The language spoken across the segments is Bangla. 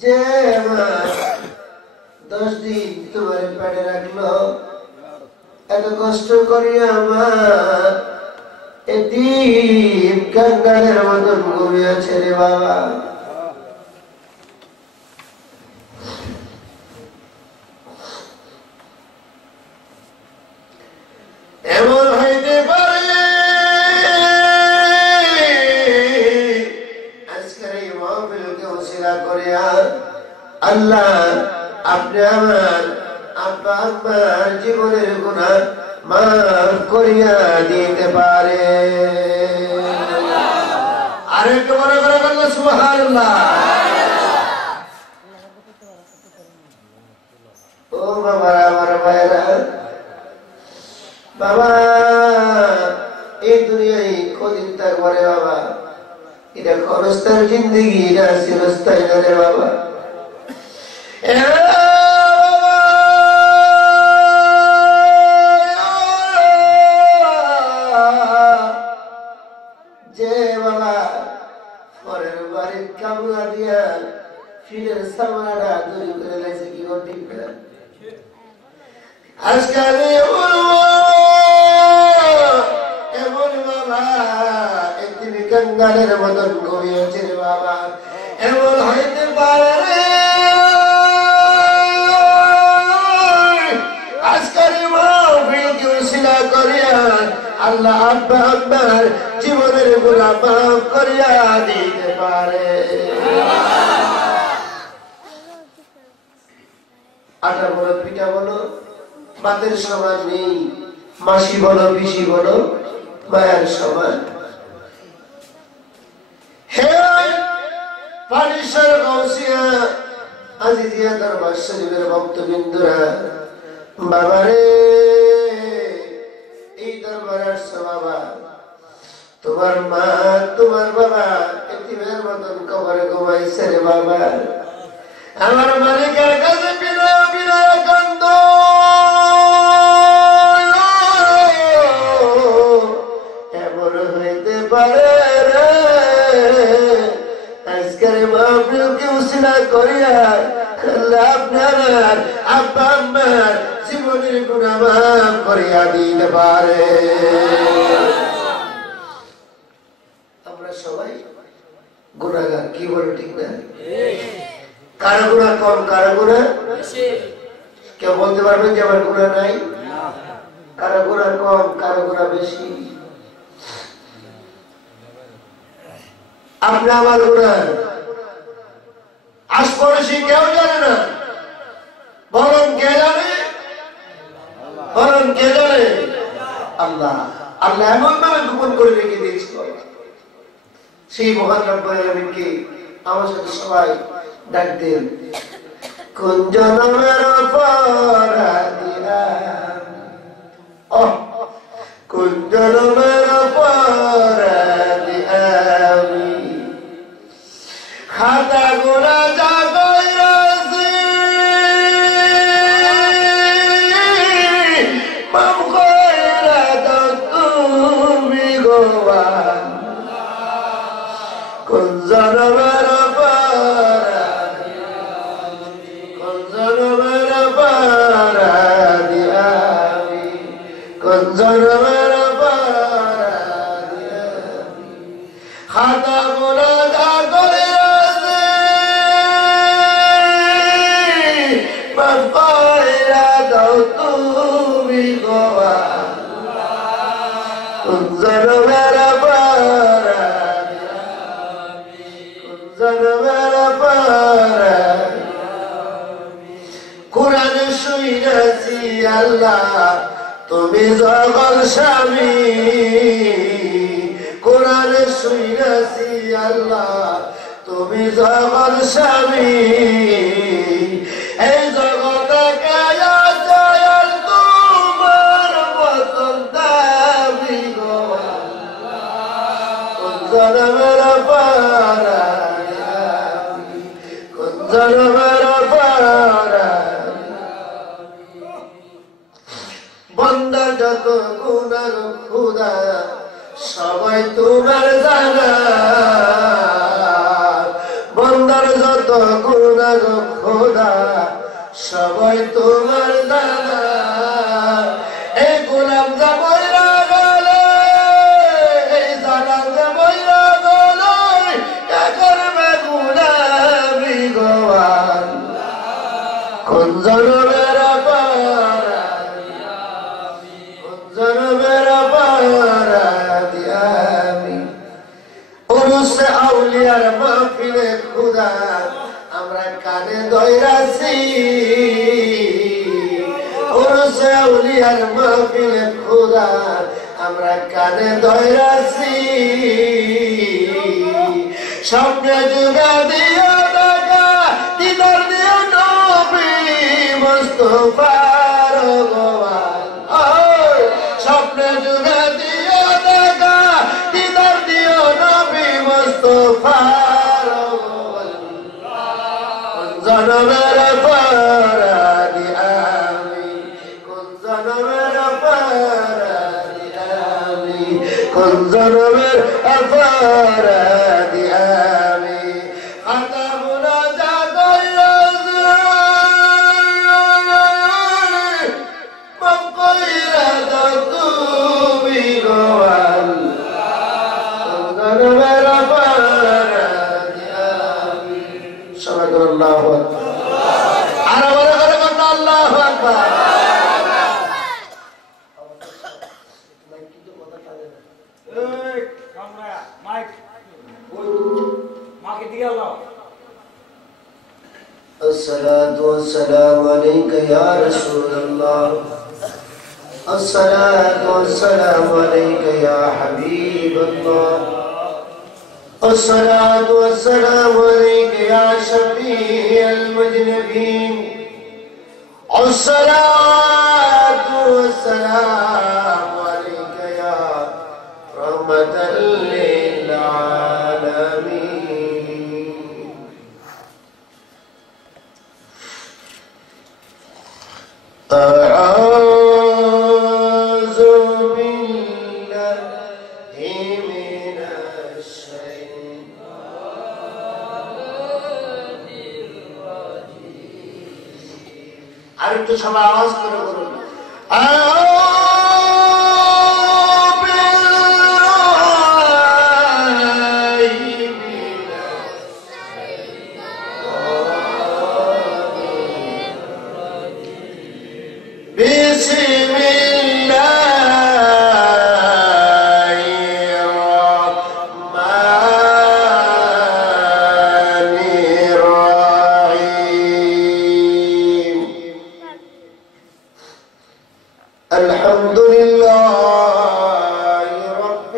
যে আমার 10 দিন তোমার পেটে রাখলো, এত কষ্ট করিয়া আমার এতিম কাঙ্গালের মতন ঘুমিয়েছে রে বাবা। এমন হইতে পারে আজকের এই মাহফিলকে ওসিলা করিয়া আল্লাহ আপনি আমার আব্বা আম্মার জীবনের গুনাহ মাফ করিয়া দিতে পারে। আরেকটু বড় করে বললে সুবহানাল্লাহ। ও বাবা, আমার ভাইরা, বাবা এই দুনিয়ায় কদিন থাকবে বাবা? এটা ক্ষণস্থায়ী জিন্দেগি, এটা চিরস্থায়ী না রে বাবা। যে বাবা পরের বাড়ির কামলা দিয়া ফিরের সামানাটা তৈরি করে লাগছে, কি করতে আজকাল এমন বাবা একদিন গঙ্গালের মতন ঘুমিয়েছে রে বাবা। এমন হইতে পারে আজকাল মাহফিলকে ওসিলা করিয়া আল্লাহ আব্বা আম্মার জীবনের গুনাহ মাফ করিয়া দিতে পারে। আটা বলো, পিঠা বলো, বাতের সমান নেই। মাসি বলো, পিসি বলো, মায়ের সমান। হে পারিসর গৌসিয়া আজিজিয়া দরবার শরীফের ভক্তবৃন্দরা, বাবারে এই দরবারে আসছো বাবা। তোমার মা তোমার বাবা এতিমের মতন কবরে ঘুমাইছে রে বাবা। আমার মালিকের কাছে বিনা বিনা কান্দ, এমন হইতে পারে রে আজকের মাহফিলকে উসিলা করিয়া আল্লাহ আপনার আব্বা আম্মার জীবনের গুনাহ মাফ করিয়া দিতে পারে। আমরা সবাই গুনাহগার, কি বলে ঠিক না? কারো গুনাহ কম, কারো গুনাহ বেশি। কেউ বলতে পারবেন যে আমার গুনাহ নাই? কারো গুনাহ কম, কারো গুনাহ বেশি। আপনি আমার গুনাহ আশপাশে কেউ জানে না, বরং কে জানে? বরং কে জানে? আল্লাহ। আল্লাহ এমন ভাবে গোপন করে রেখে দিয়েছিল। সেই মহান রব্বুল আলামিনকে আমার সাথে সবাই ডাক দেন। কোন জনমের অপরাধীরা, কোন জনমের অপরাধী আমি, খাতা গোনা যা কইরাছি মাফ কইরা দাও তুমি গো আল্লাহ। কোন জনমের অপরাধী, কোন জনমের অপরাধী আমি, কোন জনমের অপরাধী আমি, খাতা গোনা যা কইরাছি মাফ কইরা দাও তুমি গো আল্লাহ। কোন জনমের অপরাধী আমি, কোন জনমের অপরাধী আমি, কোরআনে শুইনাছি আল্লাহ তুমি জগৎ স্বামী, কোরআনে শুইনাছি আল্লাহ তুমি জগৎ স্বামী। এই জগতে কায়া দয়াল তোমার মতন দাবি গো আল্লাহ। কোন জনমের অপরাধী আমি, কোন জনমের অপরাধী বন্দা যত গুনাহ খুদা সবাই তোমার জানা, বন্দার যত গুণা গো খোদা সবাই তোমার দাদা এই গোলাম যা বইরা গেল এই জালাল যা বইরা গেল কে করবে গুলামি গো কোন জনমের অপরাধী কোন জনমের অপরাধী আমি উরুসে আউলিয়ার মাহফিলে খুদা আমরা কানে ধইরাছি উরুসে আউলিয়ার মাহফিলে খুদা আমরা কানে ধইরাছি স্বপ্নে যুগা দিয়া দেখা দিদার দিয়া নবী মুস্তাফার গোয়াল স্বপ্নে যুগা দিয়া দেখা দিদার দিয়া নবী মুস্তাফার গোয়াল জনমের অপরাধী আমি কোন জনমের অপরাধী আমি কোন জনমের অপরাধী আমি খাতা মুনাজা কইরাছি মাফ কইরা দাও তুমি গো আল্লাহ কোন জনমের অপরাধী আমি সবাই বলুন আল্লাহু আকবার আর বলে করে কথা আল্লাহু আকবার الصلاة والسلام عليك يا رسول الله الصلاة والسلام عليك يا حبيب الله الصلاة والسلام عليك يا شفيع المذنبين الصلاة والسلام عليك يا رحمة للعالمين أعوذ بالله من الشيطان الرجيم আরেকটু সবাই আওয়াজ করে বলুন الحمد لله رب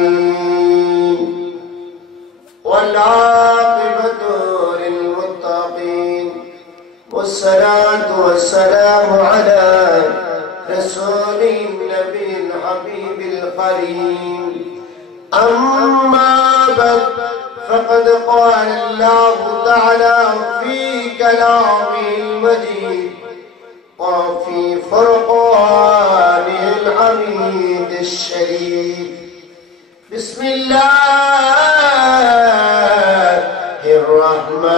العالمين والعاقبة للمتقين والصلاة والسلام على رسول النبي الحبيب الكريم أما بعد فقد قال الله تعالى في كلامه المجيد وفي فرقانه الحميد الشريف بسم الله الرحمن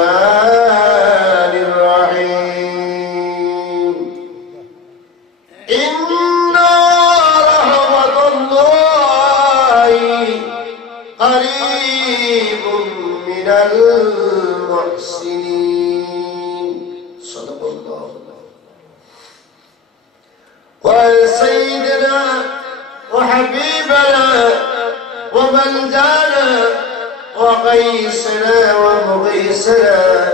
الرحيم إن رحمة الله قريب من المحسنين صدق الله وسيدنا وحبيبنا وملجانا وقيسنا ومغيثنا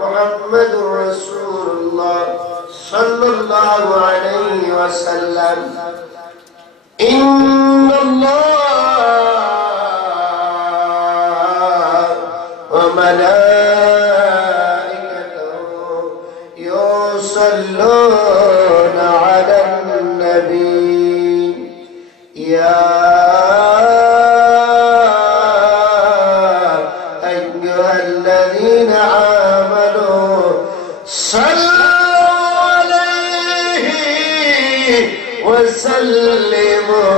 محمد رسول الله صلى الله عليه وسلم إن الله وملائكته يصلون على النبي يا أيها الذين آمنوا صلوا عليه وسلموا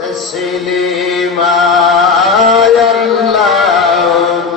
تسليما يا اللهم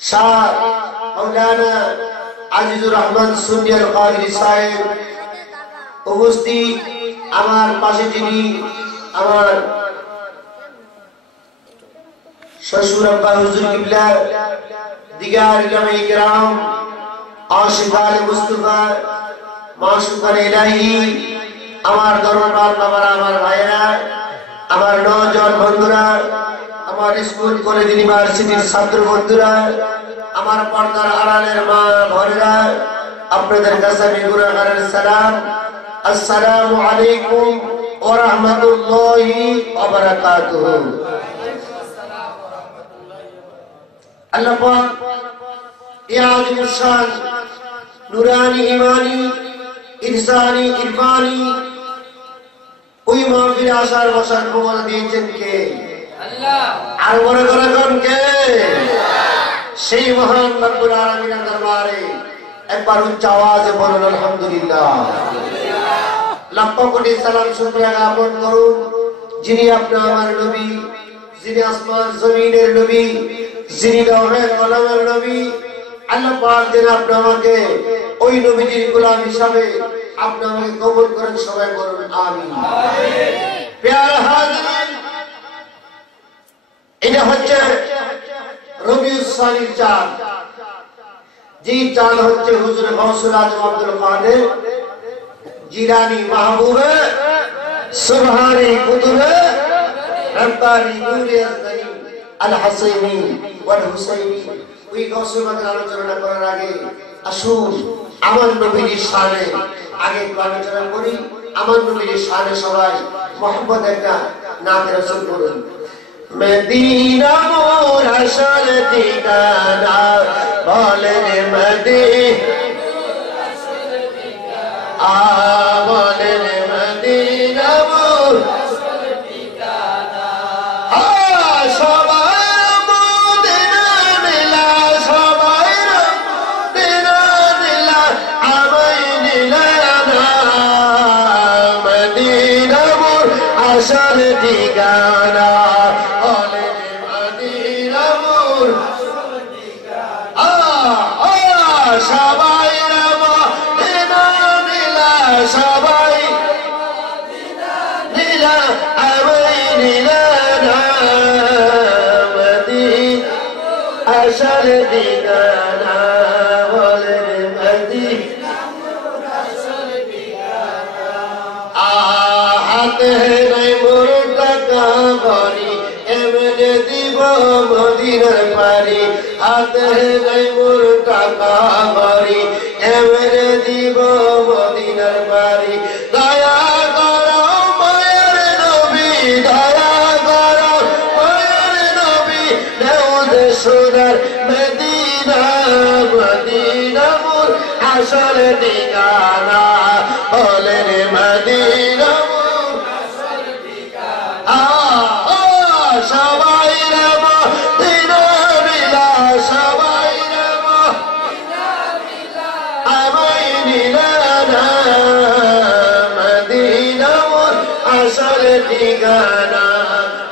শাহ মাওলানা আজিজুর রহমান সুন্নিয়াল কাদরি সাহেব উপস্থিত, আমার পাশে যিনি আমার শ্বশুর আব্বা হুজুর কিবলা, দিগার ইলামে کرام, আশিকান মুস্তাফা, মাশুকান ইলাহি, আমার দরবার বাবারা, আমার ভাইরা, আমার নওজোয়ান বন্ধুরা, আমার স্কুল কলেজ ইউনিভার্সিটির ছাত্র বন্ধুরা, আমার পর্দার আড়ালের মা বোনেরা, আপনাদের কাছে আমি গুনাহগারের সালাম। আসসালামু আলাইকুম ওয়া রাহমাতুল্লাহি ওয়া বারাকাতুহু। আল্লাহ পাক এই আযীম শান নুরানি ঈমানি ইনসানি ইরফানি ওই মাহফিলে আসার বসার ক্ষমতা দিয়েছেন কে? আল্লাহ। আর বড় করে কোন কে? সেই মহান রব্বুল আলামিনের দরবারে একবার উচ্চ আওয়াজে বলুন আলহামদুলিল্লাহ। লক্ষ কোটি সালাম শুকরিয়া জ্ঞাপন করুন যিনি আপনার আমার নবী, যিনি আসমান জমিনের নবী, যিনি লৌহে কলমের নবী। আল্লাহ পাক যেন আপনি আমাকে ওই নবীজির গোলাম হিসাবে আপনি আমাকে কবুল করেন, সবাই বলুন আমিন। প্যারা হাজিরিন, এটা হচ্ছে রবিউল সানির চাঁদ, যে চাঁদ হচ্ছে হুজুর গৌসুল আজম আব্দুল কাদের জিলানী মাহবুবে সুবহানী কুতুবে রব্বানী নূরে আজদানী আল হাসাইনী ওয়াল হুসাইনী। ওই গৌসুল আজমের আলোচনা করার আগে আসুন আমার নবীর শানে আগে একটু আলোচনা করি। আমার নবীর শানে সবাই মুহাম্মদ একটা নাম রাসূল পড়ুন। মদিনা মোর আসল ঠিকানা, বলেন মদিনা আসল ঠিকানা, বলেন মদিনা মোর আসল ঠিকানা। সবাই মদিনা নিলা, সবাই মদিনা নিলা, আমায় নিলা না। মদিনা মোর আসল ঠিকানা, সবাই মদিনা নিলা, সবাই নিলা, আমায় নিলা না। মদিনা আসল ঠিকানা, বলেন মদিনা আসল ঠিকানা। হাতে নাই মোর টাকা ভরি, এমনে দিব মদিনার পারি। হাতে নাই মোর টাকা ভরি, এমনে দিব মদিনার পারি। দয়া করো মায়ের নবী, দয়া করো মায়ের নবী, নেও দে সোনার মদিনা। মদিনা মোর আসল ঠিকানা, বলেন মদিনা মোর আসল ঠিকানা। সবাই মদিনা নিলা, সবাই মদিনা নিলা, আমায় নিলা না। মদিনা মোর আসল ঠিকানা,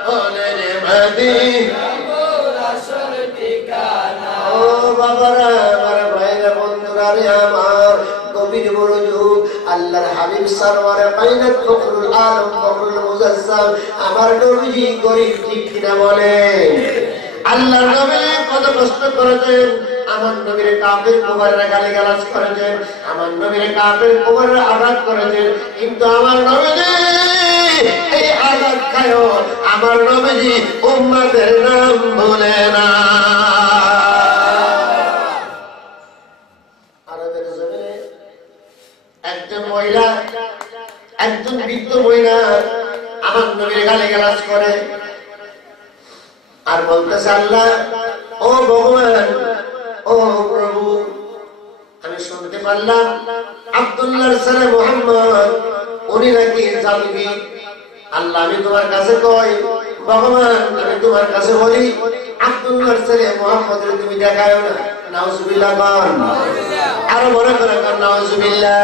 বলেন মদিনা মোর আসল ঠিকানা। ও বাবারা, আমার ভাইরা, বন্ধুরা রে আমার, গভীর মনোযোগ। আল্লাহর হাবিব সরওয়ারে কায়নাত ফখরুল আলম ফখরুল মুজাসসাম আমার নবীজি গরীব, ঠিক কিনা বলেন? আল্লাহর নবী কত কষ্ট করেছেন, আমার নবীর কাফের কুফাররা গালিগালাজ করেছেন, আমার নবীর কাফের কুফাররা আঘাত করেছেন, কিন্তু আমার নবীজি এই আঘাত খায়ও আমার নবীজি উম্মতের নাম ভুলে না। আরবের জমিনে একজন মহিলা, একজন বৃদ্ধ মহিলা আমার নবীর গালিগালাজ করে আর বলতেছে, আল্লাহ, ও ভগবান, ও প্রভু, আমি শুনতে পারলাম আব্দুল্লাহর ছেলে মুহাম্মদ উনি নাকি জাদুবিদ। আল্লাহ, আমি তোমার কাছে কই, ভগবান আমি তোমার কাছে বলি, আব্দুল্লাহর ছেলে মুহাম্মদের তুমি দেখায়ও না। নাউজুবিল্লাহ বল, আরো মনে করে কর নাউজুবিল্লাহ।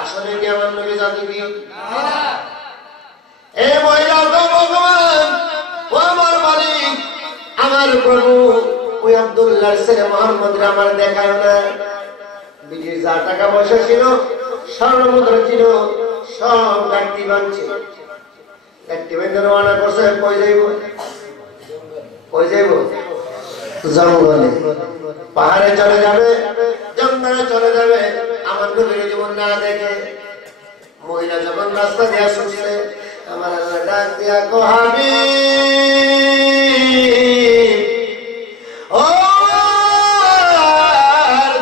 আসলে কি আমার নবী জাদুবিদ? এ মহিলা, ভগবান, ও আমার মালিক, আমার প্রভু, ওই আব্দুল্লাহর ছেলে মোহাম্মদ আমার দেখায় না। বিটির যা টাকা পয়সা ছিল, স্বর্ণ মুদ্রা ছিল, সব গাড়ি বানছে। গাড়ি বেঁধে রওনা করছে। কই যাইব? কই যাইব? জঙ্গলে, পাহাড়ে চলে যাবে, জঙ্গলে চলে যাবে। আমার নবীর জীবন না দেখে মহিলা যখন রাস্তা দিয়ে আসছে, আমার আল্লাহ ডাক দিয়া কো হাবিব, ও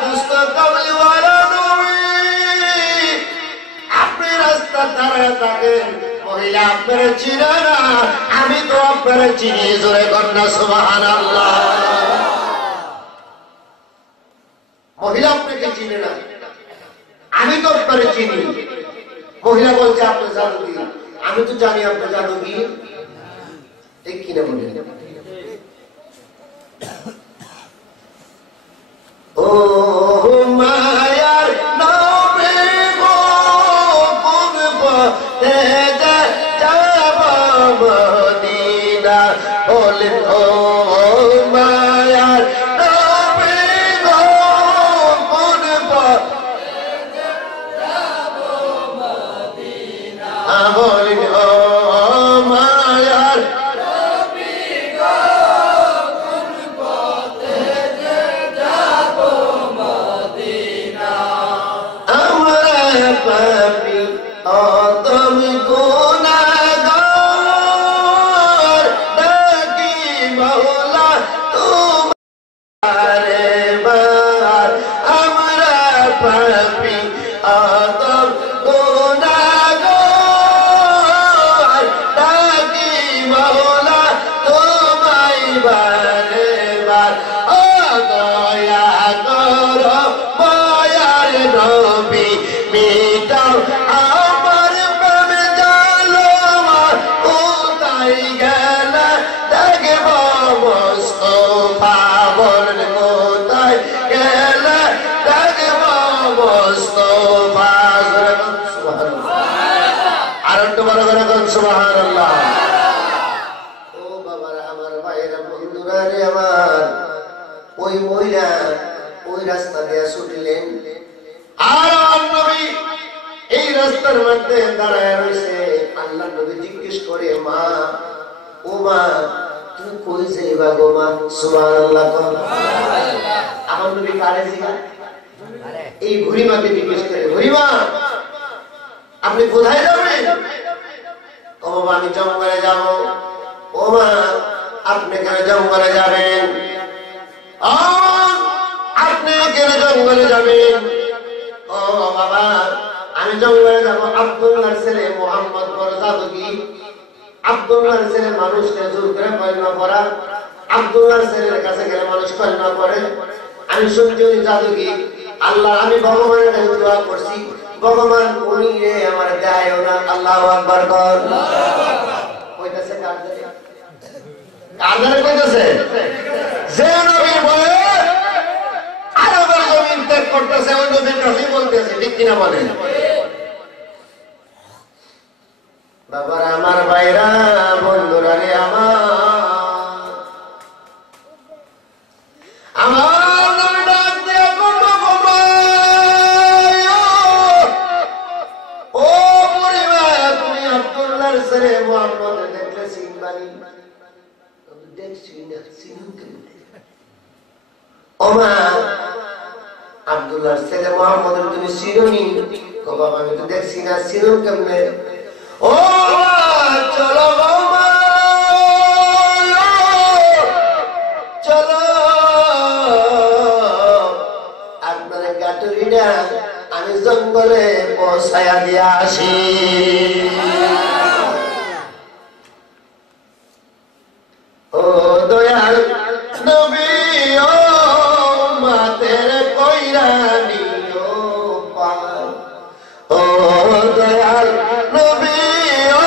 দুষ্ট কমলিওয়ালা নবী, আপনি রাস্তা ধারে থাকেন, মহিলা আপনার চিনে না, আমি তো আপনার চিনি। জোরে কন্যা সুবহানাল্লাহ। মহিলা আপনাকে চিনে না, আমি তো আপনার চিনি। মহিলা বলছে আপনি জাদুগির, আমি তো জানি আপনি জাদুগির। ঠিক কিনা বলে? ও মায়ার নবী গো, কোন পথে যাব মদিনা, বলেন ও মায়ার নবী গো, কোন পথে যাব মদিনা, বলেন ও মায়ার নবী গো, কোন পথে যাব মদিনা। আমরা পাপী অদম গুনাহগার, ডাকি মাওলা তোমারে বার। আমরা পাপী অদম গুনাহগার, ডাকি মাওলা তোমায় বারে বার। ও দয়া করো মায়ার নবী, মিটাও আমার প্রেম জ্বালা, কোথায় গেলে দেখব মুস্তাফা, বলেন কোথায় গেলে দেখব মুস্তাফা। আর একটু বড় করে বলুন সুবহানাল্লাহ। ও বাবারা, আমার ভাইরা, বন্ধুরা রে আমার, ওই মহিলা ওই রাস্তা দিয়ে ছুটিলেন। আর আমার নবী এই রাস্তার মধ্যে দাঁড়ায় রয়েছে। আল্লাহ নবী জিজ্ঞেস করে, মা, ও মা, তুমি কই যাইবা গো মা? সুবহানাল্লাহ। আমার নবী কারে জিজ্ঞাসা? এই বুড়িমাকে জিজ্ঞেস করে, বুড়িমা আপনি কোথায় যাবেন? ও বাবা, আমি জঙ্গলে যাব। ও মা, আপনি কেন জঙ্গলে যাবেন? আপনি কেন জঙ্গলে যাবেন? ও বাবা, আমি জঙ্গলে যাব। আব্দুল্লাহর ছেলে মোহাম্মদ বড় জাদুগির। আব্দুল্লাহর ছেলে মানুষকে জোর করে কলমা পড়া, আব্দুল্লাহর ছেলের কাছে গেলে মানুষ কলমা পড়ে। আমি শুনছি ওই জাদুগির। আল্লাহ, আমি ভগবানের কাছে দোয়া করছি, ভগবান উনি রে আমার দেয় না। আল্লাহু আকবার বল। কইতাছে কার ধরে? কার ধরে কইতাছে? যে নবীর বলে আরবের জমিন ত্যাগ করতেছে, ওই নবীর কাছেই বলতেছে। ঠিক কিনা বলেন? বাবারা আমার, ভাইরা, বন্ধুরা রে আমার, আমার ডাক দিয়ে বলবো, ও বুড়িমা, তুমি আব্দুল্লাহর ছেলে মোহাম্মদ দেখলে চিনবানি? দেখছি না, চিনুন কেমনে? ও মা, আব্দুল্লাহর ছেলে মোহাম্মদের তুমি চিনুনি? বাবা, আমি তো দেখছি না, চিনুন কেমনে? ও চলো বাবা, চলো, আপনার গাটুরিটা আমি জঙ্গলে পৌঁছায়া দিয়ে আসি। ও দয়াল নবী, ও মাতের কইরা নিও পার। ও দয়াল নবী, ও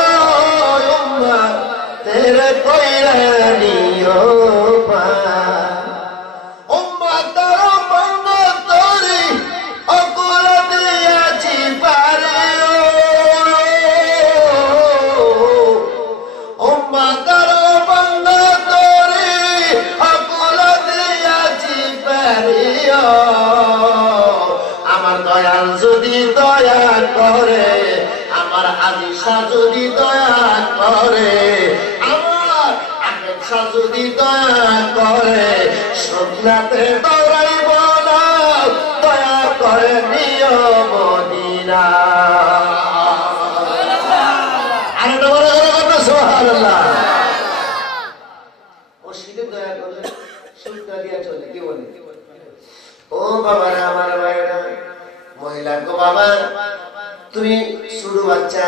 মাতের কইরা নিও পার। উম্মতের বন্ধতরি অকুল দিয়াছি পারে। উম্মতের বন্ধতরি অকুল দিয়া শাহ যদি দয়া করে, আমার আকেব শাহ যদি দয়া করে, শুকনাতে দৌড়াইব না, দয়া করে নিও মদিনা। আরেকটা বড় কথা, সুবহানাল্লাহ। মসজিদে দয়া করলে শুকনা দিয়া চলে, কি বলে? ও বাবারা, আমার ভাইরা, মহিলা গো বাবা, তুমি ছোট বাচ্চা,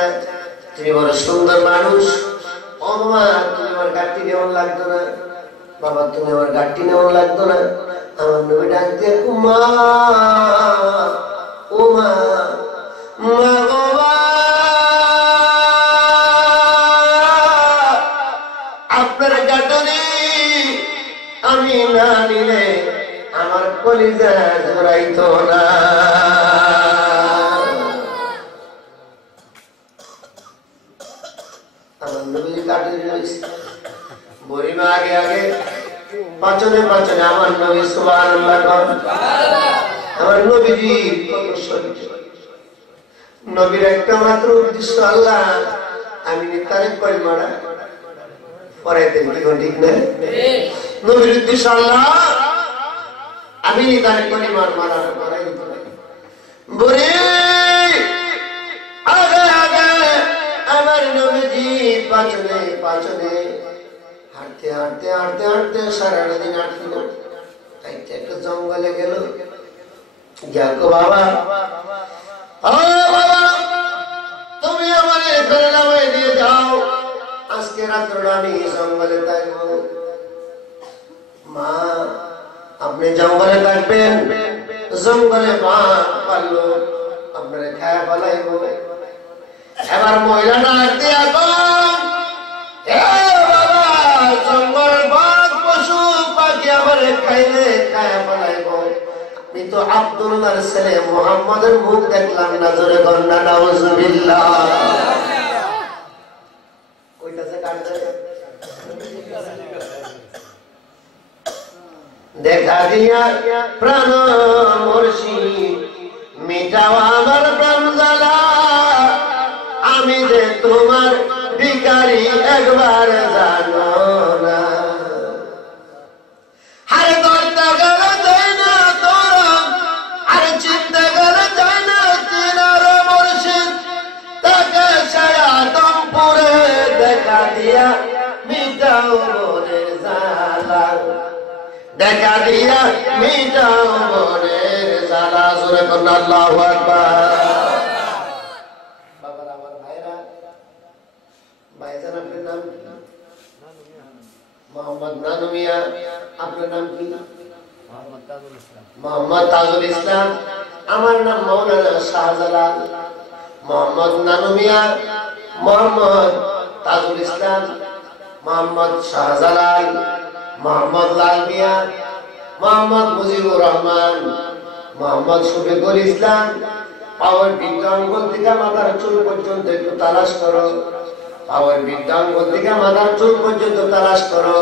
তুমি বড় সুন্দর মানুষ। ও বাবা, তুমি আমার গাড়ি নেওয়ার লাগতো না। বাবা, তুমি আমার গাড়ি নেওয়ার লাগতো না। আমার নবী ডাকতে মা, ও মা, মা বাবা, আপনার গাড়ি আমি না নিলে আমার কলিজা জড়াইতো না। আমার নবী কাটে বরিমা আগে আগে, পাচনে পাচনে আমার নবী সুবহানাল্লাহ কর। আমার নবীজি কত সহ্য। নবীর একটা মাত্র উদ্দেশ্য, আল্লাহ আমি তারিফ করি মারা পড়াইতেন, কি ঠিক না? নবীর উদ্দেশ্য, আল্লাহ আমি তারিফ করি মার মারা মারাই দিতে পারি। বলি আগে আগে আমার নবীজি পাচনে পাচনে হাঁটতে হাঁটতে হাঁটতে হাঁটতে সারাটা দিন হাঁটছিল। একটা জঙ্গলে গেল, যাকো বাবা, বাবা তুমি আমার এখানে নামাই দিয়ে যাও, আজকে রাত্রটা আমি জঙ্গলে থাকবো। মা, আপনি জঙ্গলে থাকবেন, জঙ্গলে মা পারলো আপনারা খায়া পালাইব। এবার মহিলাটা হাঁটতে এখন জঙ্গল বাঘ পশু পাখি আবার খাইলে খায়া পালাইব। আমি তো আব্দুল্লাহর ছেলে মুহাম্মাদের মুখ দেখলাম না, জোরে কন্যা নাউজুবিল্লাহ। কইতাছে কাটছে, দেখা দিয়া প্রাণ মুর্শিদ মিটাও আমার প্রাণ জ্বালা, আমি যে তোমার ভিখারি একবার জানো না। আরে ধরতে গেলে যাই না তোরা, আরে চিনতে গেলে যাই না চিনার মুর্শিদ, তাকে সায়াতমপুরে দেখা দিয়া মিটাও মনের জ্বালা, দেখা দিয়া মিটাও মনের জ্বালা। জোরে কন্যা আল্লাহু আকবার। বাবার আমার ভাইরা, ভাইজান আপনার নাম কি? মোহাম্মদ নানু মিয়া। আপনার নাম কি? মোহাম্মদ তাজুল ইসলাম। আমার নাম মাওলানা শাহজালাল। মোহাম্মদ নানু মিয়া, মোহাম্মদ তাজুল ইসলাম, মোহাম্মদ শাহজালাল, মোহাম্মদ লাল মিয়া, মোহাম্মদ মুজিবুর রহমান, মোহাম্মদ শফিকুল ইসলাম। পাওয়ার বিজ্ঞাঙ্গল থেকে মাথার চুল পর্যন্ত একটু তালাশ করো, পাওয়ার বিজ্ঞাঙ্গল থেকে মাথার চুল পর্যন্ত তালাশ করো।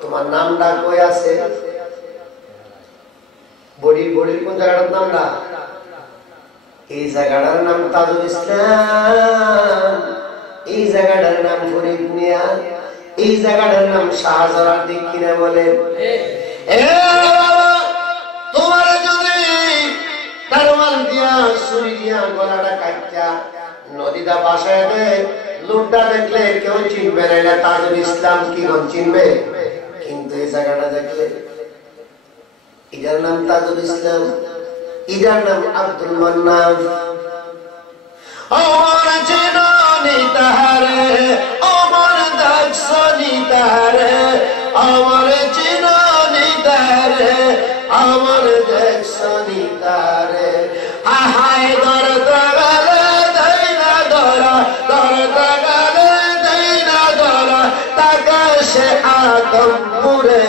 তোমার নামটা কই আছে? বড়ির বড়ির কোন জায়গাটার নামটা? এই জায়গাটার নাম তাজুল ইসলাম, এই জায়গাটার নাম ফরিদ মিয়া, এই জায়গাটার নাম শাহজালাল। ঠিক কিনা বলে? তোমার যদি তারওয়াল দিয়া ছুরি দিয়া গলাটা কাটটা নদীটা বাসায় দে, লোকটা দেখলে কেউ চিনবে না এটা তাজুল ইসলাম, কি কোন চিনবে? কিন্তু এই জায়গাটা দেখলে এটার নাম তাজুল ইসলাম, এটার নাম আব্দুল মান্নান। আমার চিনানি তাহারে, আমার দেখছনি তাহারে, আমার চিনানি তাহারে, আমার দেখছনি তাহারে। হায় দরদা গেলে দেই না ধরা, দরদা গেলে দেই না ধরা, তাকে সে আদমপুরে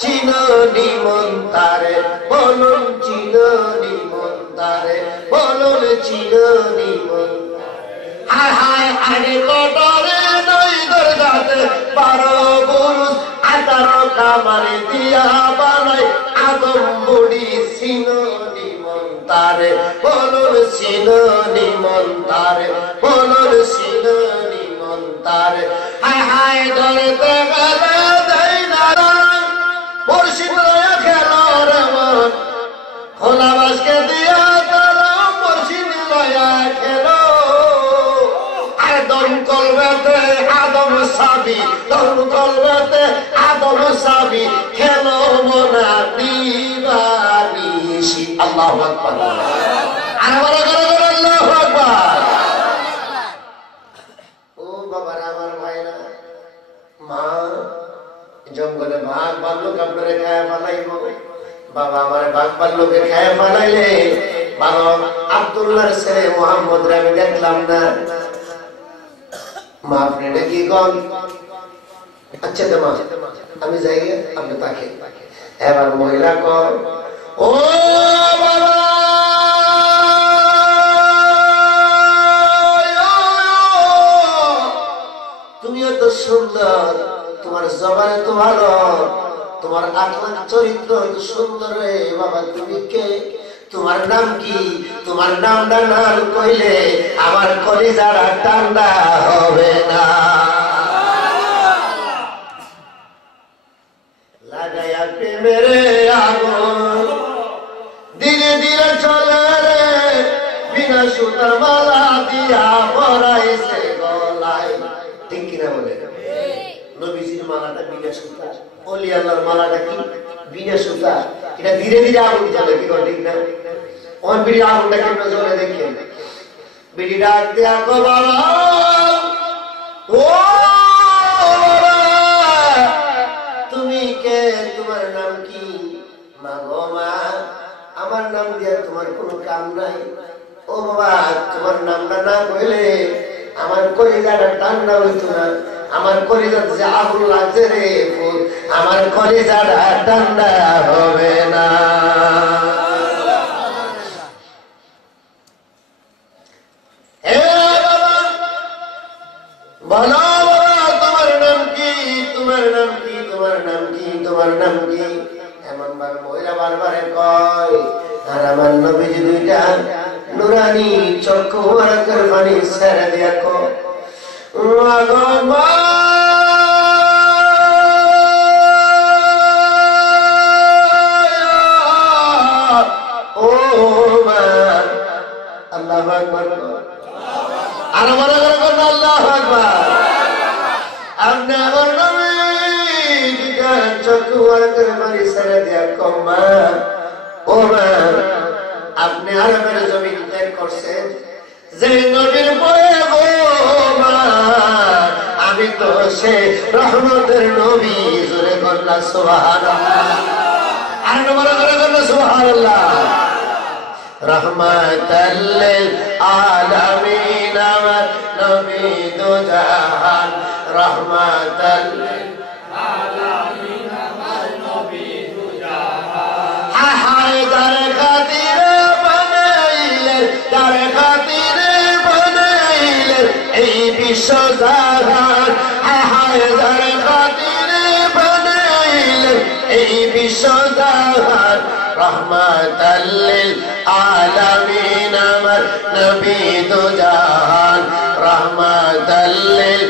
চিননি মন তারে, বলুন চিননি মন তারে, বলুন চিননি মন। হায় হায় আগে কটরে নই দরজাতে 12 বুরুজ 18 কামারে দিয়া বানাই আদম বুড়ি চিননি মন তারে বলুন সিনোনি মন তারে বলুন সিনোনি মন তারে হায় হায় ধরতে গেলে দেই না মুর্শিদ লয়া খেলো রে মন খোলা বাসকে দিয়া তারা মুর্শিদ লয়া খেলো আর দম কলবেতে আদম সাবি দম কলবেতে আদম সাবি খেলো মোনা দিবানিশি আল্লাহু আকবার আর বড় করে আল্লাহু আকবার ও বাবারা আমার ভাইরা মা জঙ্গলে বাঘ ভাল্লুক আপনারে খায় ফেলাইব বাবা আমার বাঘ ভাল্লুকে খায় ফেলাইলে বাবা আব্দুল্লাহর ছেলে মুহাম্মদ রে আমি দেখলাম না মা আপনি কি কন আচ্ছা তো মা আমি যাই আপনি তাকে এবার মহিলা কর ও বাবা তুমি এত সুন্দর তোমার জবানে তো ভালো তোমার আখলাক চরিত্র এত সুন্দর রে বাবা তুমি কে তোমার নাম কি তোমার নামটা না কইলে আমার কলিজাটা ঠান্ডা হবে না লাগাইয়া প্রেমের আগুন ধীরে ধীরে চলে রে বিনা সুতার মালা দিয়া পরাইছে গলায় ঠিক কিনা বলে নবীজির মালাটা বিনা সুতা ওলি আল্লাহর মালাটা কি বিনা সুতা এটা ধীরে ধীরে আগুন চলে কি ঠিক না ওর বিড়ি আগুনটা কেমন জ্বলে দেখেন বিড়ি ডাক দেয়া গো বাবা ও বাবা তুমি কে তোমার নাম কি মা গো মা আমার নাম দিয়া তোমার কোনো কাম নাই ও বাবা তোমার নামটা না কইলে আমার কলিজাটা ঠান্ডা হইতো না আমার কলিজাতে যে আগুন লাগছে রে আমার কলিজাটা ঠান্ডা হবে না বলো তোমার নাম কি তোমার নাম কি তোমার নাম কি তোমার নাম কি এমন ভাবে মহিলা বারবারে কয় আর আমার নবীজি দুইটা নুরানি চক্ষু মুবারকের পানি ছেড়ে দিয়া কয় ও মা আল্লাহু আকবার আর বড় করে আল্লাহু আকবার আপনি আমার নবী চক্ষু মুবারকের পানি ছেড়ে দিয়া কয় মা ও মা আপনি আরবের জমিন ত্যাগ করছেন যে নবীর বয়ে গো মা আমি তো সে রহমতের নবী জোরে কন্যা সুবহানাল্লাহ আর বড় করে কন্যা সুবহানাল্লাহ রহমাতাল লিল আলামিন আমার নবী দো জাহান রহমাতাল লিল আলামিন আমার নবী দো জাহান হায় যার খাতিরে বানাইলেন যার খাতিরে বানাইলেন এই বিশ্ব জাহান হায় যার খাতিরে বানাইলেন এই বিশ্ব জাহান রহমাতাল লিল আলামিন আমার নবী দো জাহান রহমাতাল লিল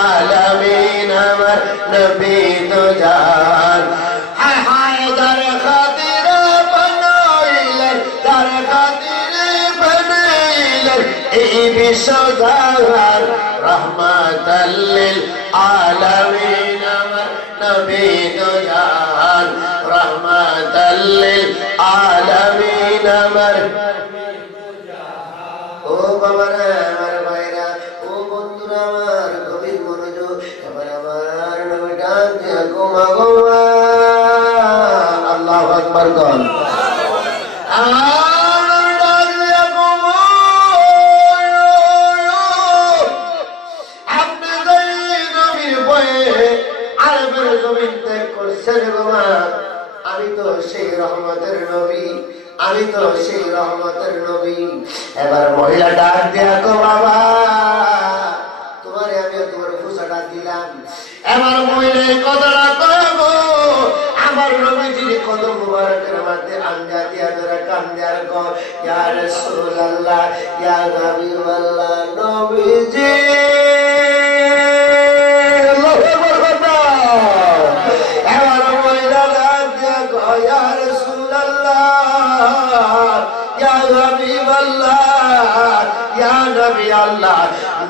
আলামিন আমার নবী দো জাহান হায় হায় যার খাতিরে বানাইলেন যার খাতিরে বানাইলেন এই বিশ্ব জাহান রহমাতাল লিল আলামিন আমার নবী দো জাহান রহমাতাল লিল আলামিন আমার ও বাবারা আমার ভাইরা ও বন্ধুরা আমার গভীর মনোযোগ এবার আমার নবী ডাক দিয়া গোমা গোমা আল্লাহু আকবার বল আপনি যাই নবীর বয়ে আরবের জমিন ত্যাগ করছেন গোমা আমি তো সেই রহমতের নবী আমি তো সেই রহমতের নবী এবার মহিলা ডাক দিয়া গো বাবা তোমারে আমি তোমার ফুসাটা দিলাম এবার মহিলা কথাটা কইবো আমার নবীজির কদম মুবারকের মধ্যে আঞ্জা দিয়া ধরে কান্দে আর কয় ইয়া রাসূলুল্লাহ ইয়া হাবিবাল্লাহ নবীজি এবার মহিলা দিয়া কয় ইয়া রাসূলুল্লাহ ইয়া হাবিবাল্লাহ ইয়া নবী আল্লাহ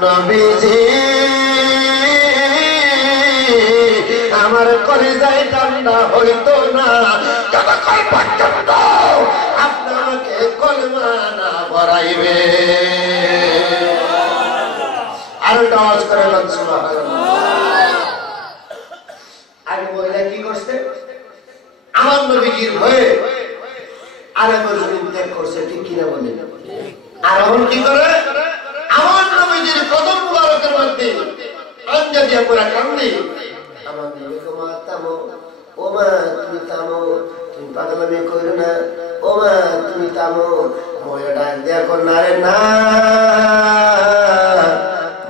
নবীজি আমার কলিজায় ঠান্ডা হইতো না যতক্ষণ পর্যন্ত আপনি আমাকে কলমা না পড়াইবে। আরো আওয়াজ করে বলুন সুবহানাল্লাহ। আগে মহিলা কি করছে? আমার নবীজির ভয়ে আরেকবার জমিন ত্যাগ করছে, ঠিক কিনা বলেন? আর এখন কি করে? আমার নবীজির কদম মুবারকের মধ্যে আঞ্জা দিয়া পুরা কান্দে। আমার নবীকে মা থামো, ও মা তুমি থামো, তুমি পাগলামি করো না, ও মা তুমি থামো। মহিলা ডাক দেয়া কর না রে না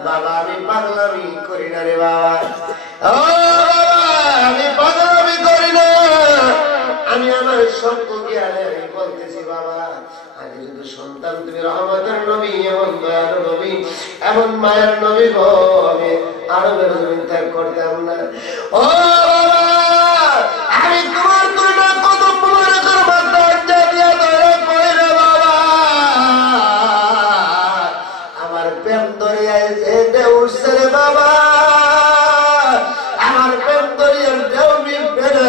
বাবা আমি পাগলামি করি না রে বাবা, ও বাবা আমি পাগলামি করি না, আমি আমার সত্য জ্ঞানে আমি বলতেছি বাবা আগে যদি সন্তান তুমি রহমতের নবী এমন দয়ার নবী এমন মায়ের নবী গো আমি আরো বেরোজমিন ত্যাগ করতাম না। ও বাবা আমি তোমার দুইটা কদম মুবারকের মধ্যে আঞ্জা দিয়া ধরে কই রে বাবা আমার প্রেম দরিয়ায় যে উঠছে রে বাবা, আমার প্রেম দরিয়ার ঢেউ নিবে না,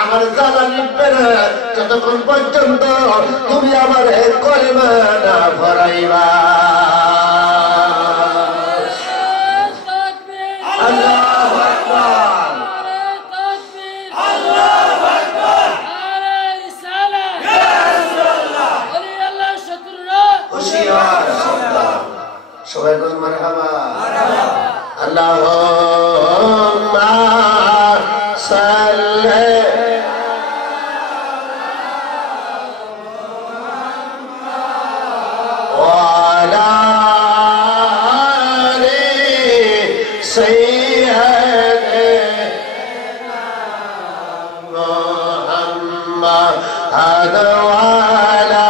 আমার জ্বালা নিবে না যতক্ষণ পর্যন্ত তুমি আমার কলমা না ভরাইবা। আল্লাহু আকবার, আল্লাহু আকবার, নারে রিসালাত, ইয়া রাসূলুল্লাহ, ওলি আল্লাহ শুকরা, হুশিয়ার সাবধান, সবাই বল মারহাবা মারহাবা। আল্লাহুম্মা সাল্লি ওয়ালা আলি সাইয়্যিদিনা মুহাম্মাদ ওয়ালা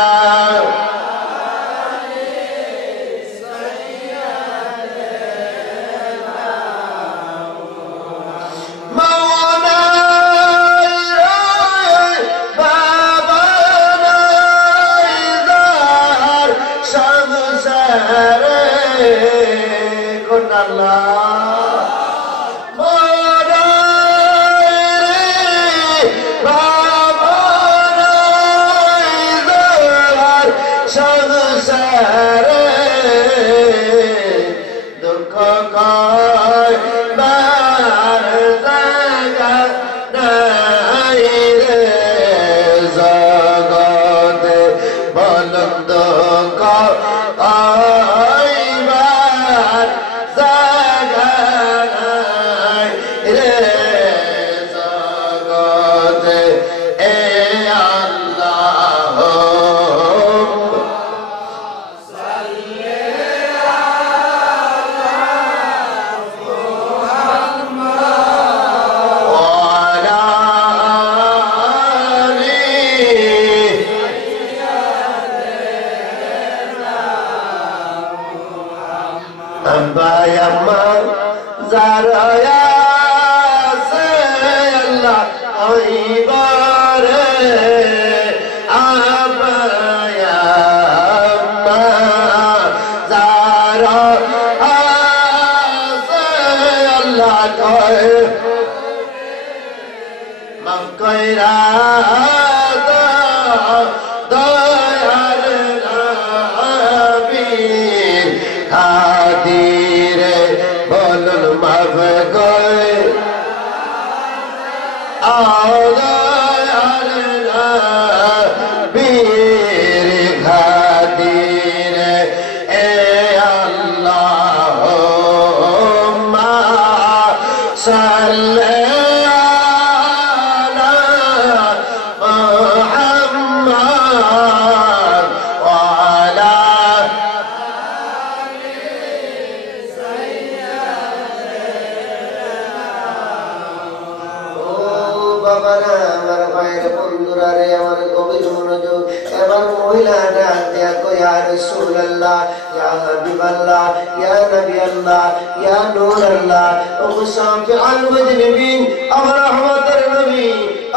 বাবারা, আমার ভাইয়ের বন্ধুরা রে, আমার গভীর মনোযোগ। এবার মহিলা ডাক দেয়া কয়, ইয়া রাসূলুল্লাহ, ইয়া হাবিবাল্লাহ, ইয়া নবী আল্লাহ, ইয়া নূর আল্লাহ, ও শাফিউল মুজনিবিন, ও রহমতের নবী,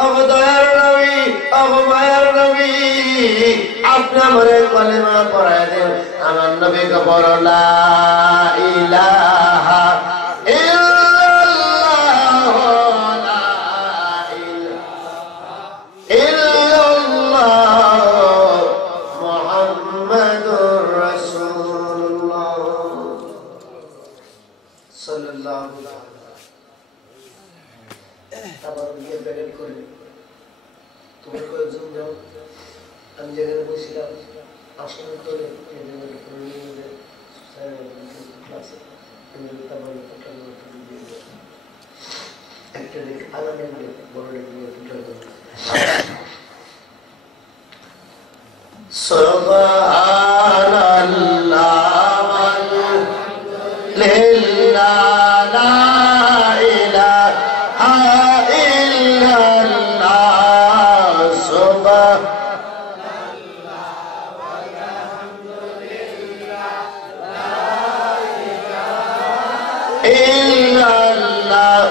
ও দয়ার নবী, ও মায়ার নবী, আপনি আমারে কলেমা পড়ায় দেন। আমার নবীকে বড় লা ইলাহা আমি যেখানে বসছিলাম আসলে করে একটা দিকে আলাদা বড় সুবহানাল্লাহ লিল্লাহ লা ইলাহা ইল্লাল্লাহ সুবহানাল্লাহ ওয়ালহামদুলিল্লাহ লা ইলাহা ইল্লাল্লাহ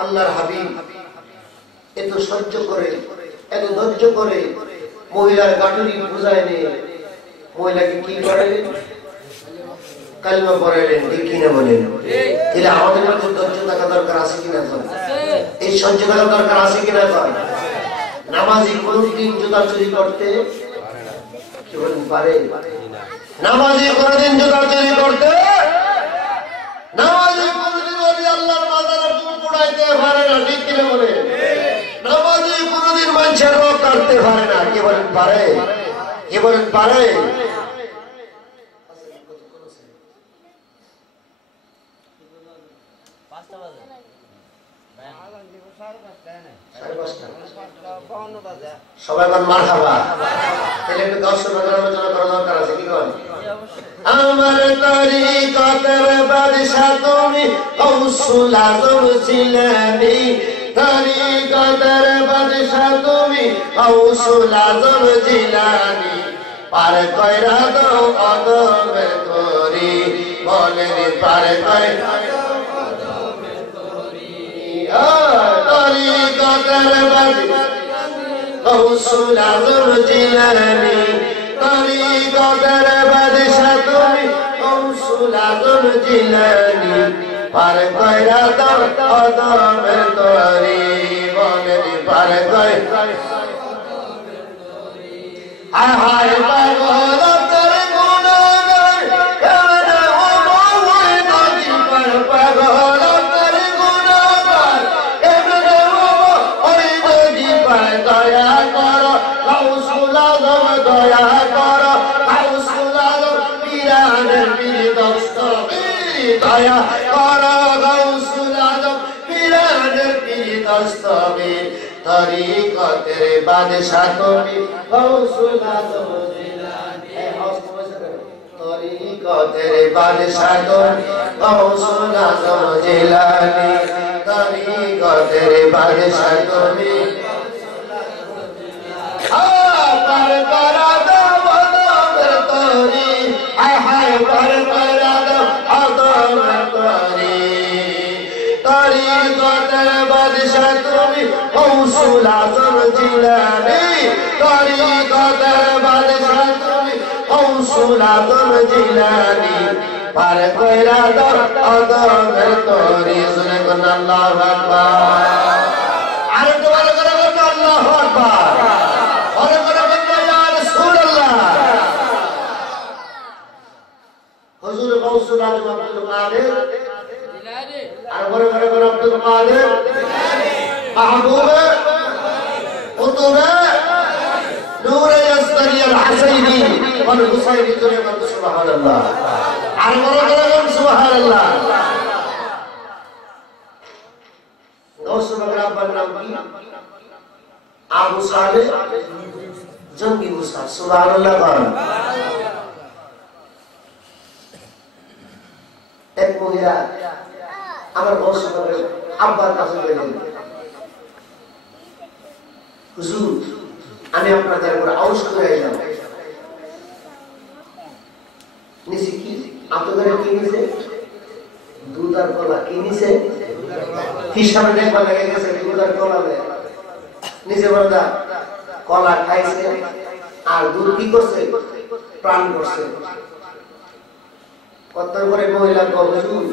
আল্লাহর হাবিব এত সহ্য করে, এত ধৈর্য করে মহিলার গাঁটুনি বুঝায় নিয়ে মহিলাকে কি করে কালিমা পড়াইলেন, ঠিক কিনা বলেন? তাহলে আমাদের মধ্যে ধৈর্য থাকা দরকার আছে কিনা? এই সহ্য থাকা দরকার আছে কিনা? নামাজি কোনদিন জুতা চুরি করতে কি বলেন পারে? নামাজি কোনদিন জুতা চুরি করতে, নামাজি কোনদিন ওলি আল্লাহর মাজারে ফুল পোড়াইতে পারে না, ঠিক কিনা বলেন? নামাজি কোনদিন মানুষের রোগ কাটতে পারে না, কি বলেন পারে? কি বলেন পারে? সবাই মারহাবা। তাহলে একটু দর্শক আলোচনা করা দরকার আছে, কি করেন? আমার তরিকতের বাদশা তুমি গৌসুল আজম জিলানী, তরিকতের বাদশা তুমি গৌসুল আজম জিলানী, পার কইরা দাও কদমের তরি, বলেন পার কইরা দাও কদমের তরি। তরিকতের বাদশা গৌসুল আজম জিলানী, তরিকতের বাদশা তুমি গৌসুল আজম জিলানী, পার কইরা দাও কদমের তরি, বলেন পার কইরা। হায় হায় পাগল তোর গুণগান কেমনে হবো ওই নদী পার, পাগল তোর গুণগান কেমনে হবো ওই নদী পার। দয়া কর গৌসুল আজম, দয়া কর গৌসুল আজম পীরানের পীর দস্তগীর, দয়া কর গৌসুল আজম পীরানের পীর দস্তগীর। তরিকতের বাদশা তুমি গৌসুল আজম জিলানী, তরিকতের বাদশা তুমি গৌসুল আজম জিলানী, তরিকতের বাদশা তুমি পার করা দাও আজম জিলানী তরিকতের বাদশা তুমি গৌসুল আজম জিলানী পার কইরা দাও আদমের তরি শুনে কোন আল্লাহু আকবার আর তোমার করে কোন আল্লাহু আকবার আর করে কোন ইয়া রাসূলুল্লাহ হুজুর গৌসুল আজম আব্দুল কাদের জিলানী আর করে কোন আব্দুল কাদের জিলানী মাহবুবে কুতুবে নূর ইয়াসতারি আল হাসাইনি ওয়াল হুসাইনি করে কোন সুবহানাল্লাহ আর বড় করে সুবহানাল্লাহ দোসরা আব্বার নাম কি আবু সালেহ জঙ্গি মুসা সুবহানাল্লাহ বলেন এক মহিলা আমার দোসরা আব্বার কাছে গেলেন হুজুর আমি আপনাদের উপর আউশ করে যাব নিচে কি আপনাদের কি নিচে দুধ আর কলা কি নিচে হিসাবে দেখবা লেগে গেছে দুধ আর কলা নিচে বলদা কলা খাইছে আর দুধ কি করছে প্রাণ করছে কত করে মহিলা হুজুর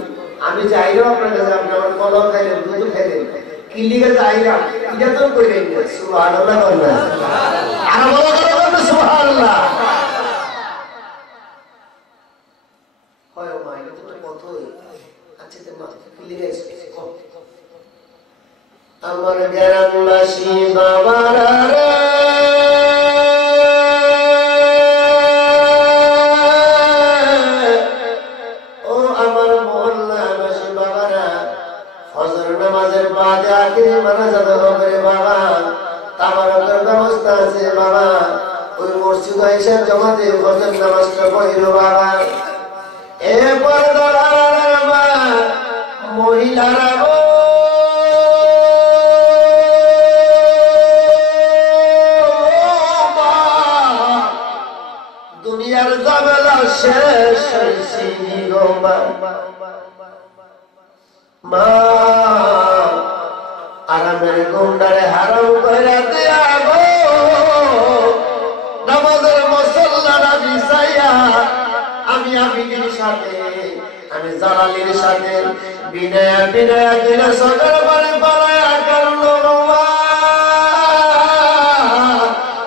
আমি চাইলেও আপনার কাছে আপনি আমার কলা খাইলেন দুধ খাইলেন কি লিখে চাইলা এটা তো কইলেন না সুবহানাল্লাহ বলেন আর বলো সুবহানাল্লাহ আমার গ্রামবাসী বাবারা রে ও আমার মহল্লাবাসী বাবারা ফজর নামাজের বাদে আখিরি মানাজাত হবে বাবা তাবারকের ব্যবস্থা আছে বাবা ওই মসজিদ এসে জমাতে ফজর নামাজটা পড়িলো বাবা এরপর মা মহিলারা দুনিয়ার ঝামেলা শেষ মা আরামের গুন্ডারে হারাম কইরা দিয়া গো নামাজের মুসল্লারা বিছাইয়া আমি আবিদের সাথে আমি জালালির সাথে বিনয়া বিনয়া দিলে সদর বারে বাড়ায়া করলো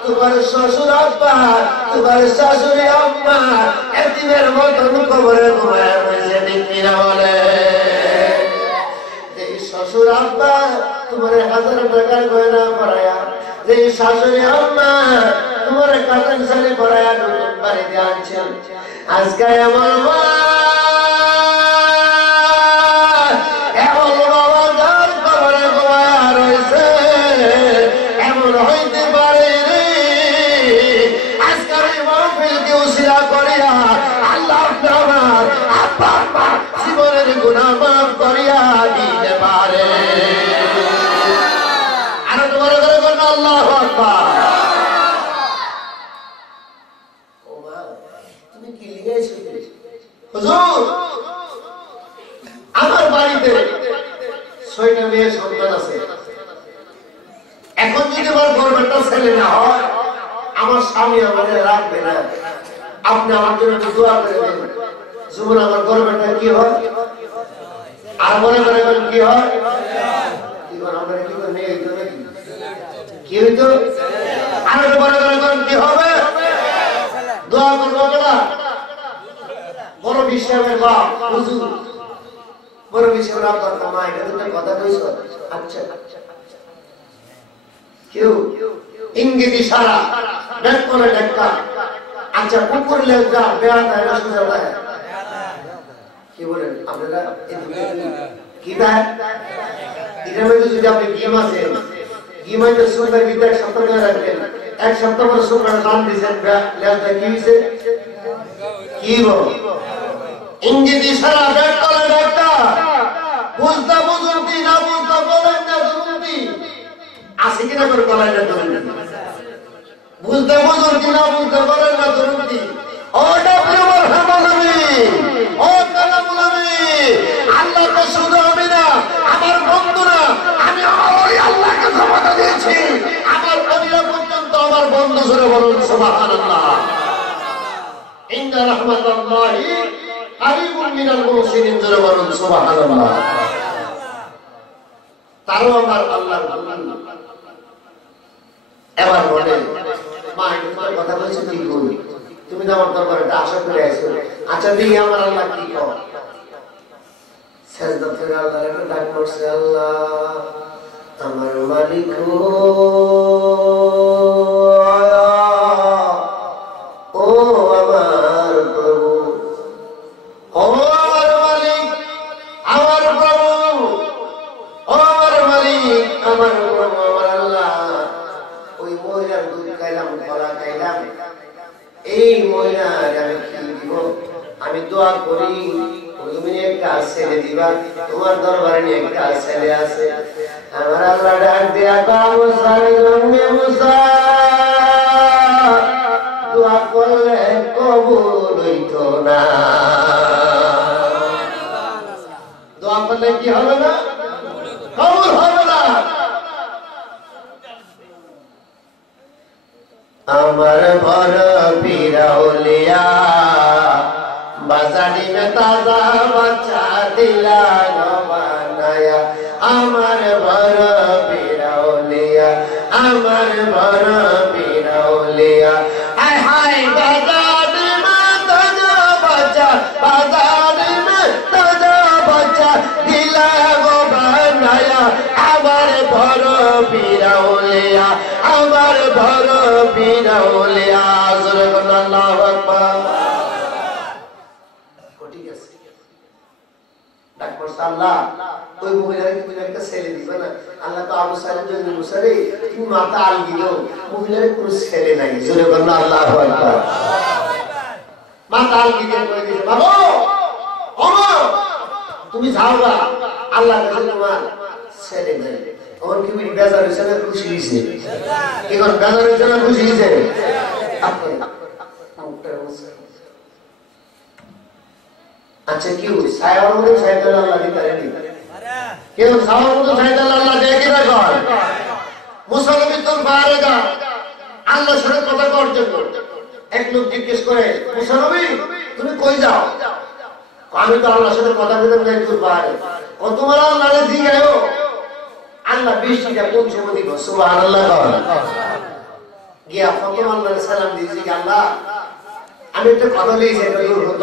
তোমার শ্বশুর আব্বা তোমার শাশুড়ি আম্মা এতিমের মতন কবরে ঘুমায় বসে নিকিরা বলে যে শ্বশুর আব্বা তোমার 1000 টাকার গয়না পরায়া যে শাশুড়ি আম্মা তোমার কাতান শাড়ি পরায়া নতুন বাড়িতে আনছেন আজকে আমার মা এমন বাবা যার কবরে ঘুমায়া রয়েছে এমন হইতে পারে রে আজকের এই মাহফিলকে উসিলা করিয়া আল্লাহ আমার আব্বা আম্মা জীবনের গুনাহ মাফ করিয়া দিতে পারে আর তোমার ঘরে কোন আল্লাহু আকবার ও মা তুমি কি লিখেছো হুজুর আমার বাড়িতে 6টা মেয়ে সন্তান আছে এখন যদি আমার গর্ভটা ছেলে না হয় আমার স্বামী আমাদের রাখবে না আপনি আমার জন্য একটু দোয়া করে দেন জীবন আমার গর্ভটা কি হয় আর মনে মনে করেন কি হয় কি করে আমরা কি করে মেয়ে হইতো নাকি কি হইতো আর মনে করেন কি হবে দোয়া করবো না বড় বিশ্বের বাপ হুজুর বড় বিশ্বের আপনার মা এটা দুটো কথা কইছো আচ্ছা কেউ ইঙ্গিত ইশারা দেখ করে দেখা আচ্ছা কুকুর লেজা বেয়ান হয় না সুজা হয় কি বলেন আপনারা কি দেয় এটা মধ্যে যদি আপনি গেম আছে গেম আছে সুন্দর বিদ্যা এক সপ্তাহ ধরে রাখবেন এক সপ্তাহ পর সুন্দর নাম দিয়েছেন লেজা কি হয়েছে কি বল ইঙ্গিত ইশারা দেখ করে দেখা বুঝতে বুঝুনতি না বুঝতে বলেন না দুর্নীতি আছে কিনা করে বলেন না দুর্নীতি বুঝতে বুঝুনতি না বুঝতে বলেন না দুর্নীতি ও ডাক্তার রহমানুল্লাহ ও কালামুল্লাহ আল্লাহ তো শুধু আমি না আমার বন্ধুরা আমি আমার ওই আল্লাহকে ক্ষমতা দিয়েছি জোরে বলুন সুবহানাল্লাহ। ইন্না রাহমাতাল্লাহি কারীবুম মিনাল মুহসিনিন, জোরে বলুন সুবহানাল্লাহ। তারও আমার আল্লাহর বন্ধু। এবার বলে মা তোমার কথা বলছো কি করি, তুমি তো আমার দরবারে আশা করে আছো, আচ্ছা দেখি আমার আল্লাহ কি কর। সেজদা করে আল্লাহর একটা ডাক পড়ছে, আল্লাহ আমার মালিক ও আমার প্রভু, ও আমার মালিক, আমার প্রভু, ও আমার মালিক, আমার প্রভু, আমার আল্লাহ। ওই মহিলার দুধ খাইলাম, কলা খাইলাম, এই মহিলার আমি কি দিব? আমি দোয়া করি তুমি একটা ছেলে দিবা, তোমার দরবারে নিয়ে একটা ছেলে আছে। আমার আল্লাহ ডাক দিয়া দোয়া করলে কবুল হইত না। দোয়া করলে কি হবে না? কবুল হবে না। আমার ভর পিরাউলিয়া বাজারি মে তাজা বাচ্চা দিলা বানায়া, আমার ভর পিরাউলিয়া, আমার ভর পিরাউলিয়া, হায় হায় বাজারি মে তাজা বাচ্চা, বাজারি মে তাজা বাচ্চা দিলা বানায়া, আমার ভর পিরাউলিয়া, আমার ভর পিরাউলিয়া, জোরে বলুন আল্লাহু আকবার। ঠিক আছে, ডাক পড়ছে আল্লাহ ওই মহিলাকে তুমি একটা ছেলে দিবে না। আল্লাহ তো আবু সালেম জন্য মুসারে তুমি মাথা আল দিল, মহিলার কোনো ছেলে নাই, জোরে বলুন আল্লাহু আকবার। মাথা আল দিয়ে কই দিছে, বাবা ওমা তুমি যাও গা, আল্লাহ কাছে তোমার ছেলে নাই। ওর কি বিড়ি বেজার হইছে না খুশি হইছে? কি কোন বেজার হইছে না খুশি হইছে? আচ্ছা কি হইছে? ছায়ার মধ্যে শয়তান আল্লাহ দিতে পারেনি, কেউ ছায়ার মধ্যে শয়তান আল্লাহ দেয় কি না? কর মুসলমান তোর বাইরে যা, আল্লাহর সাথে কথা কর জন্য। এক লোক জিজ্ঞেস করে, মুসলমান তুমি কই যাও? আমি তো আল্লাহর সাথে কথা বলতে যাই তোর বাইরে। ও তোমার আল্লাহরে দিয়ে আয়ো, আল্লাহ বৃষ্টিটা পৌঁছে দিব। সুবহানাল্লাহ। গিয়া প্রথম আল্লাহর সালাম দিয়েছি, আল্লাহ আমি একটা কথা লিখেছি, এটা দুর্গত,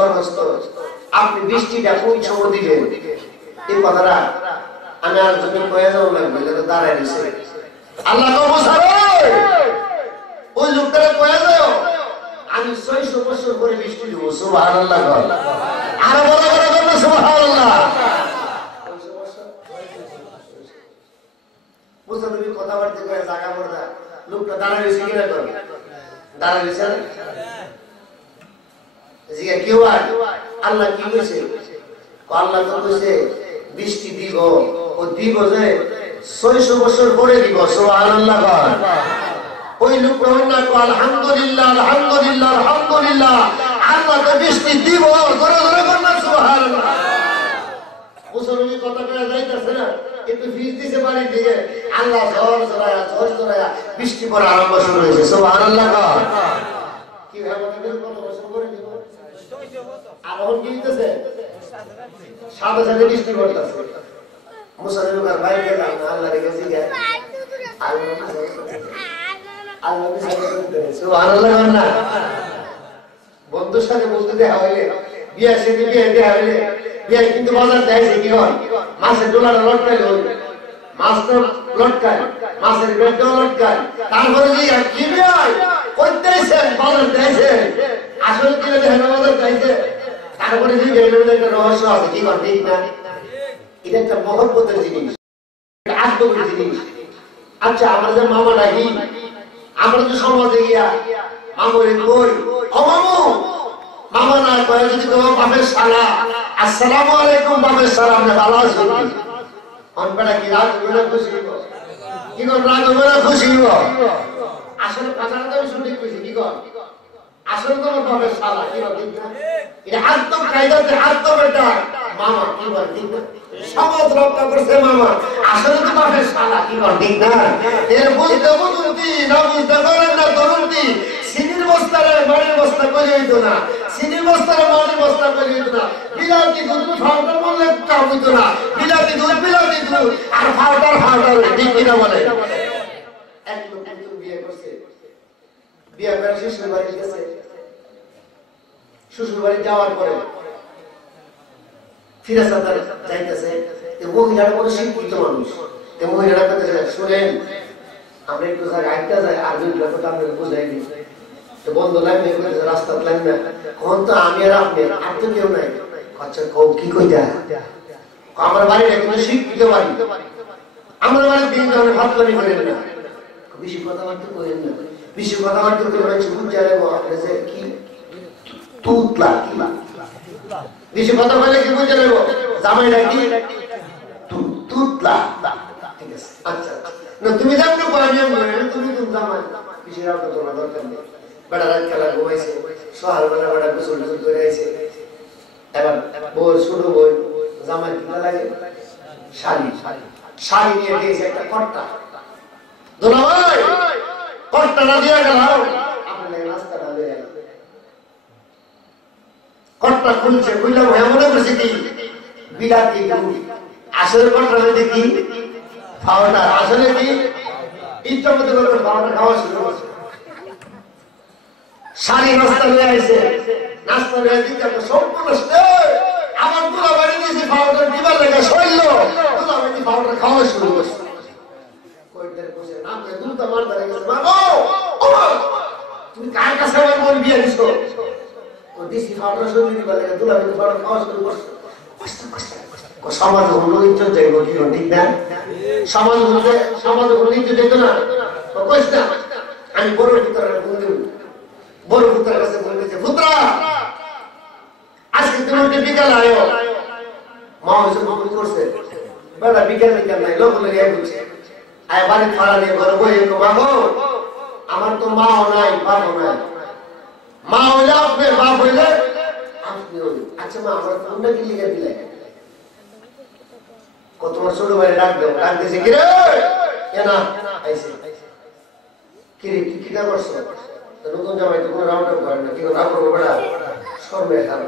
আপনি বৃষ্টিটা পৌঁছে দিবেন। এই কথাটা আমি আর জন্য কয়ে যাবো লাগবে, দাঁড়ায় দিছে। আল্লাহ ওই লোকটারে কয়ে যাও আমি 600 বছর করে বৃষ্টি দিব। সুবহানাল্লাহ। আরো বড় বড় করবে সুবহানাল্লাহ। মুসলমান কথাবার্তা করে জায়গা পড়া লোকটা দাঁড়ায় রয়েছে কিনা করে দাঁড়ায় রয়েছে জিজ্ঞা কেউ আল্লাহ কি কইছে? আল্লাহ তো কইছে বৃষ্টি দিব, ও দিব যে 600 বছর পরে দিব। সুবহানাল্লাহ। ওই লোক না কো আলহামদুলিল্লাহ, আলহামদুলিল্লাহ, আলহামদুলিল্লাহ, আল্লাহ তো বৃষ্টি দিব। ধরে ধরে বলনা সুবহানাল্লাহ। মুসলমান কথা কয়ে যাইতেছে না, কিন্তু ফিস দিছে বাড়ি থেকে, আল্লাহ ঝড় জড়ায়া বৃষ্টি পড়া আরম্ভ শুরু হয়েছে। সুবহানাল্লাহ। কি ভাবে কত বছর করে দিব? আর এখন কি হইতেছে? সাথে সাথে বৃষ্টি পড়তেছে। মুসলমান ভাই গেলাম আল্লাহ রেখেছি গে বন্ধুর সাথে বলতে দেওয়া হইলে, বিয়া সেদিন বিয়ে দেওয়া হইলে, বিয়া কিন্তু বাজার দেয়ছে কি হয়, মাছের ডোলাটা লটকাইলে হইবে, মাছ তো লটকায়, মাছের বেডটাও লটকায়। তারপরে যে কি বিয়াই করতেছেন, বাজার দেয়ছে, আসলে কি দেখেন বাজার দেয়ছে। তারপরে যে একটা রহস্য আছে, কি কর ঠিক না? এটা একটা মহব্বতের জিনিস, এটা আত্মীয় জিনিস। আচ্ছা আমরা যে মামা ডাকি, আমরা যে সমাজে গিয়া মামুরে কই, ও মামু, মামা না কয়ে যদি তোমার বাপের সালা আসসালামু আলাইকুম, বাপের সালাম না ভালো আছো কি? অনবেলা কি রাগ হইলে খুশি হইব? কি কর রাগ হইলে খুশি হইব? আসলে কথাটা তো আমি সঠিক কইছি, কি কর? আসলে তোমার বাপের সালা, কি কর ঠিক না? এটা আত্ম কায়দাতে আত্ম বেটা মামা কি বল ঠিক না সমাজ রক্ষা করছে মামা আসলে তো বাপের শালা কি বল ঠিক না এর বুঝতে বুঝুনতি না বুঝতে পারেন না তরুণতি সিনির বস্তারে মাড়ির বস্তা করে হইত না সিনির বস্তারে মাড়ির বস্তা করে হইত না বিলাতি দুধ ফাউডার বললে কাম হইত না বিলাতি দুধ আর ফাউডার ঠিক কিনা বলে এক লোক বিয়ে করছে বিয়ে করে শ্বশুর বাড়ি গেছে শ্বশুর বাড়ি যাওয়ার পরে ফিরে যাইতেছে মহিলাটা কোনো শিক্ষিত মানুষ মহিলাটা কথা শোনেন আমরা একটু আইটা যাই আর দুই লোক আমরা বুঝাই দিই বন্ধ লাগবে রাস্তা লাগবে কখন তো আমি আর আপনি আর তো কেউ নাই আচ্ছা কি কইতা আমার বাড়িটা কিন্তু শিক্ষিত বাড়ি আমার বাড়ির দিন যখন ভাতলামি করেন না বেশি কথাবার্তা করেন না বেশি কথাবার্তা করে মানুষ বুঝতে যাবো আপনার যে কি তুতলা বেশি কথা বলে কি বুঝে নেব জামাইটা কি তুতলা ঠিক আছে আচ্ছা না তুমি জানো আমি তুমি জামাই বেশি রাত তোমার দরকার নেই বড় রাত খেলা ঘুমাইছে সকালবেলা বড় গোসল টোসল করে আইছে এবার বউ ছোট বউ জামাই কি লাগে শাড়ি নিয়ে দিয়েছে একটা কর্তা দোলা ভাই কর্তা না দিয়ে গেল আপনার রাস্তাটা দিয়ে কর্তা খুলছে খুললাম হ্যাঁ মনে করছে কি বিলাতি আসলে কর্তা দেখি খাওয়াটা আসলে কি ইচ্ছা মতো করে খাওয়াটা খাওয়া শুরু করছে শাড়ি নাস্তা নিয়ে আইছে নাস্তা নিয়ে দিতে সম্পূর্ণ আমার পুরো বাড়ি দিয়েছে খাওয়াটা দিবার লেগে শৈল পুরো বাড়ি খাওয়াটা খাওয়া শুরু করছে তুমি কার কাছে আমার বোন বিয়ে দিছো দেশি খাওয়াটা শুরু দিবার লেগে দুলা বাড়ি খাওয়া খাওয়া শুরু করছে সমাজ হলো ইজ্জত যাইব কি ঠিক না সমাজ হলে ইজ্জত যেত না কইস না আমি বড় ভিতরে বড় পুত্রের কাছে বলেছে পুত্রা আজকে তুমি বিকাল আয়ো মা হয়েছে মনে করছে বেটা বিকাল নাই লোক লেগে বলছে আয় বাড়ি ফাড়া নিয়ে ঘরে বই মাগো আমার তো মাও নাই বাপও নাই মা হইলে আপনি বাপ হইলে আপনি হইলে আচ্ছা মা আমার ফোনটা কি লিখে দিলে কত ছোট ভাই ডাক দেব ডাক দিয়েছে কিরে কেনা আইছে কিরে কিটা করছো নতুন জামাই তো কোনো রাউন্ড আপ করে না কিন্তু রাউন্ড করবো বেড়া শর্মে খাবে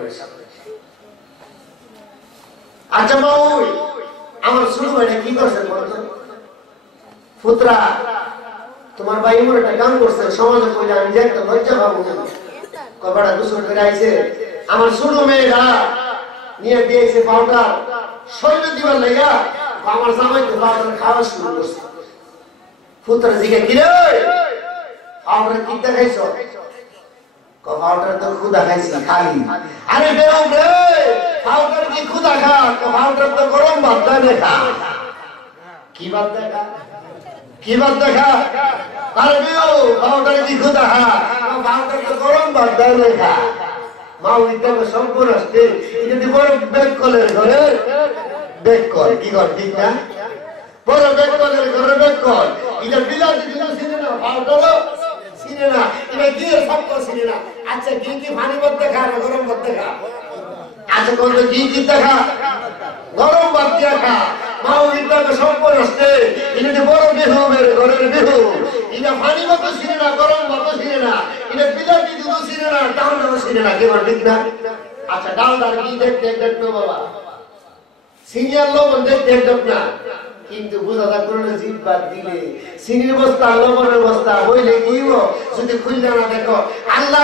আচ্ছা বাবু আমার ছোট ভাইটা কি করছে বলতো পুত্রা তোমার ভাই এমন একটা কাম করছে সমাজে কইলে আমি যে একটা লজ্জা পাবো কবাটা গোসল করে আইছে আমার ছোট মেয়েরা নিয়ে দিয়েছে পাউডার শৈল দিবার লেগা আমার জামাই তো পাউডার খাওয়া শুরু করছে পুত্রা জিজ্ঞাসা কিরে পাউডার কি দেখাইছো পাউডার তো খুদা খাইছি খালি আরে বেরো রে পাউডার কি খুদা খা পাউডার তো গরম ভাত দেখা কি ভাত দেখা কি ভাত দেখা আরে বেরো পাউডার কি খুদা খা পাউডার তো গরম ভাত দেখা মা ওই দেখো সম্পূর্ণ আসছে যদি বড় বেক কলের ঘরে বেক কর কি কর ঠিক না বড় বেক কলের ঘরে বেক কর এটা বিলাতি দিল সিনে না পাউডার সিনে না এটা দিয়ে সব তো সিনে না আচ্ছা কি কি পানি ভাত দেখা না গরম ভাত দেখা আচ্ছা কোন কি কি দেখা গরম ভাত দেখা মা ওই দেখো সম্পূর্ণ আসছে এটা বড় বিহু মেরে ঘরের বিহু এটা পানি ভাত সিনে না গরম ভাত সিনে না এটা বিলাতি দিল সিনে না ডাল ডাল সিনে না কেমন ঠিক না আচ্ছা ডাল ডাল কি দেখতে দেখতো বাবা সিনিয়র লবণ দেখতে দেখ না কিন্তু বুঝাটা করলে জিভ বাদ দিলে সিনির বস্তা লবণের বস্তা হইলে কি যদি খুললে না দেখো আল্লাহ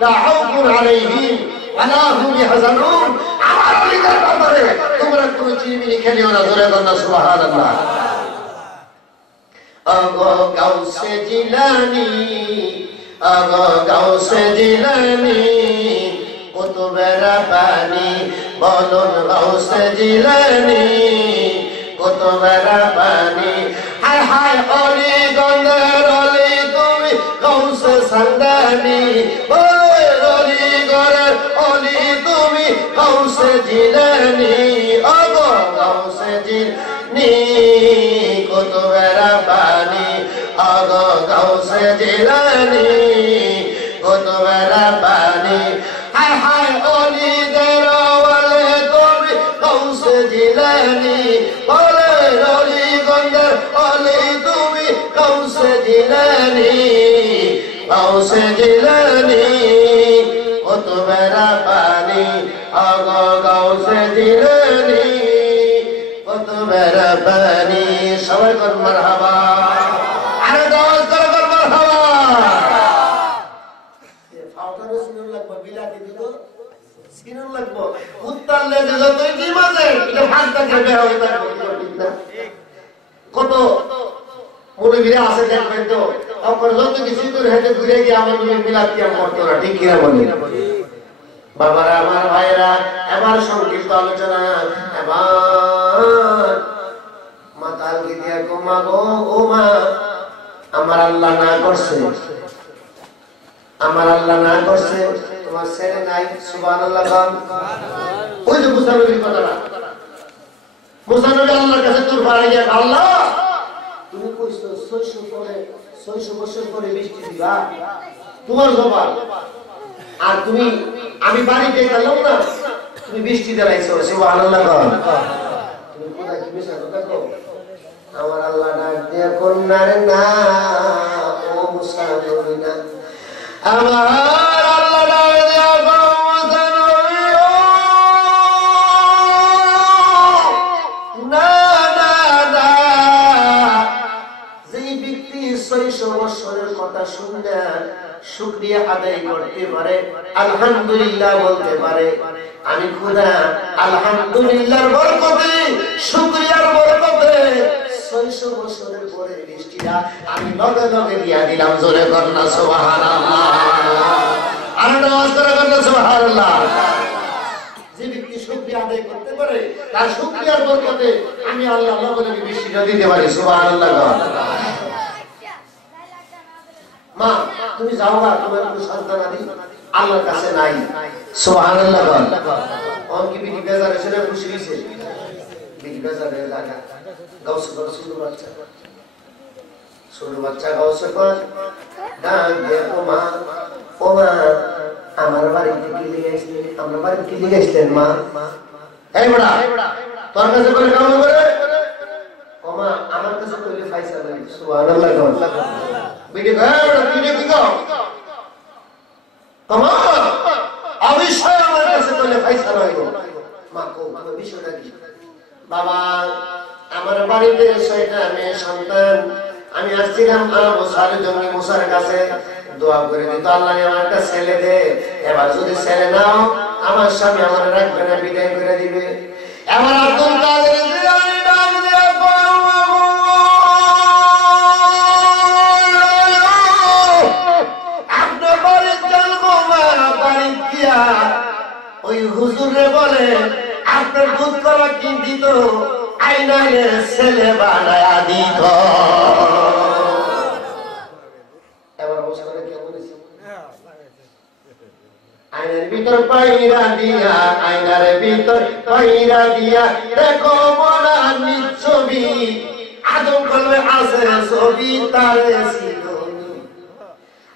لا خوف عليهم ولا هم يحزنون আমার ওলিদের ব্যাপারে তোমরা কোনো চিনি খেলিও না ধরে বন্ধ সুবহানাল্লাহ আগো গাউসে জিলানী আগো গাউসে জিলানী কুতুবের পানি বলুন গাউসে জিলানী কুতুবের পানি হায় হায় ওলি গন্ধের ওলি তুমি গাউসে জিলানি ওগো গাউসে জিলানি কুতুবে রাব্বানি ওগো গাউসে জিলানি কুতুবে রাব্বানি হায় হায় ওলিদের ওয়ালে তুমি গাউসে জিলানি বলে রলিগঞ্জের ওলি তুমি গাউসে জিলানি গাউসে জিলানি কুতুবে রাব্বানি ওগো গাউসে জিলানি কুতুবে রাব্বানি সবাই কর মারহাবা আরে দাওয়াত করে মারহাবা ফাউটারে সিনুল লাগবে বিলাতি দিব সিনুল লাগবে কুত্তার লেজে যতই কি মাঝে এটা ভাগটা খেবে হবে তার ঠিক না কত মুরগিরা আছে দেখবেন তো আপনার যত কিছু করে হেঁটে ঘুরে গিয়ে আমার মিলাদ কিয়াম করতো না ঠিক কিনা বলি বাবারা আমার ভাইরা এবার সংক্ষিপ্ত আলোচনা এবার মাতাল কি দিয়া ঘুমাবো ও মা আমার আল্লাহ না করছে আমার আল্লাহ না করছে তোমার ছেলে নাই সুবহানাল্লাহ গান ওই যে মুসা নবীর কথাটা মুসা নবী আল্লাহর কাছে তোর বাড়াইয়া আল্লাহ তুমি কইছো 600 বছর পরে বৃষ্টি দিবা তোমার জবাব আর তুমি আমি বাড়িতে গেলাম না তুমি বৃষ্টি দেলাইছো সুবহানাল্লাহ গান তুমি কোথায় কি মিশা কথা কও আমার আল্লাহ ডাক দিয়া কন্যার না ও মুসা নবী না আমার আল্লাহ ডাক দিয়া মুসা নবী না না না যেই ব্যক্তি 600 বছরের কথা শুনে শুকরিয়া আদায় করতে পারে আলহামদুলিল্লাহ বলতে পারে আমি খোদা আলহামদুলিল্লাহর বরকতে শুকরিয়ার বরকতে 600 বছরের পরে বৃষ্টিটা আমি লগে লগে দিয়া দিলাম জোরে করনা সুবহানাল্লাহ আর নামাজ করে করনা সুবহানাল্লাহ যে ব্যক্তি শুকরিয়া আদায় করতে পারে তার শুকরিয়ার বরকতে আমি আল্লাহ লগে লগে বৃষ্টিটা দিতে পারি সুবহানাল্লাহ মা তুমি যাও না তোমার কোনো সন্তান আদি আল্লাহর কাছে নাই সুবহানাল্লাহ ওর কি বিটি বেজার এসে না খুশি হইছে বিটি বেজার লাগা গাউস করে ছোট বাচ্চা গাউস করে ডাক দিয়ে ও মা আমার বাড়িতে কি লিয়ে আসলেন আমার বাড়িতে কি লিয়ে আসলেন মা এই বড়া তোর কাছে করে কাম করে ও মা আমার কাছে কইলে ফাইসা নাই সুবহানাল্লাহ বিটি ভাই তুই কি কও তোমা অবশ্যই আমার কাছে কইলে ফাইসা নাই মা কো বিষয়টা কি বাবা আমার বাড়িতে ছয়টা মেয়ে সন্তান আমি আসছিলাম মুসার জন্য মুসার কাছে দোয়া করে দিত আল্লাহ আমার একটা ছেলে দে এবার যদি ছেলে নাও আমার স্বামী আমার রাখবে না বিদায় করে দিবে এবার আব্দুল কাদের জিলানী ডাক দিয়ে আপনার বাড়ির জন্ম বাড়ি দিয়া ওই হুজুরে বলে আপনার দুধ কলা কি দিত আইনালে ছেলে বানায়া দিত এবার বসে কি বলেছি আইনার ভিতর পাইরা দিয়া আইনার ভিতর পাইরা দিয়া দেখো মোরা ছবি আদম কলবে আছে ছবি তারে সিলোনি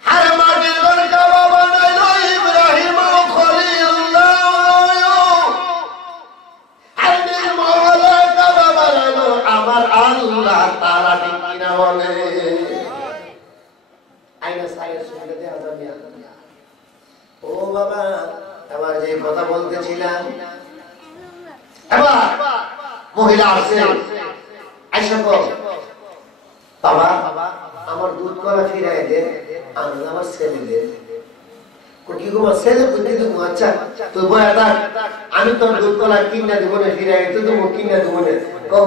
আর মাটির গড়কা বাবা নাইলো ইব্রাহিম খলিলুল্লাহ আমার আল্লাহ তারা ঠিক কিনা বলে আইনা সাইয়ের সুবিধা দেয়া যাবে ও বাবা এবার যে কথা বলতেছিলাম এবার মহিলা আসছে আইসা কো বাবা আমার দুধ কলা ফিরাই দে আমি আমার ছেলে দে কি গো ছেলে বুদ্ধি দেবো আচ্ছা তুই বয়া থাক আমি তোর দুধ কলা কিনা দেবো না ফিরাই তুই দেবো কিনা দেবো না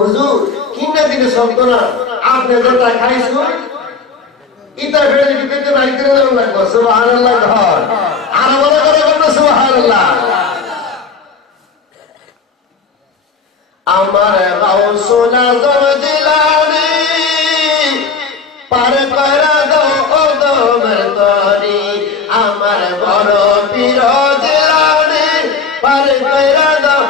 হুজুর কিনা দিলে শব্দ না আপনি যেটা খাইছুন ইটা ফেলে দিতে বাড়িতে লাগবো সুবহানাল্লাহ ঘর আর বলে করে করবো সুবহানাল্লাহ আমার গাউসুল আযম জিলানী পার করা দাও ও দমের তরি আমার বড় পীর জিলানী পার করা দাও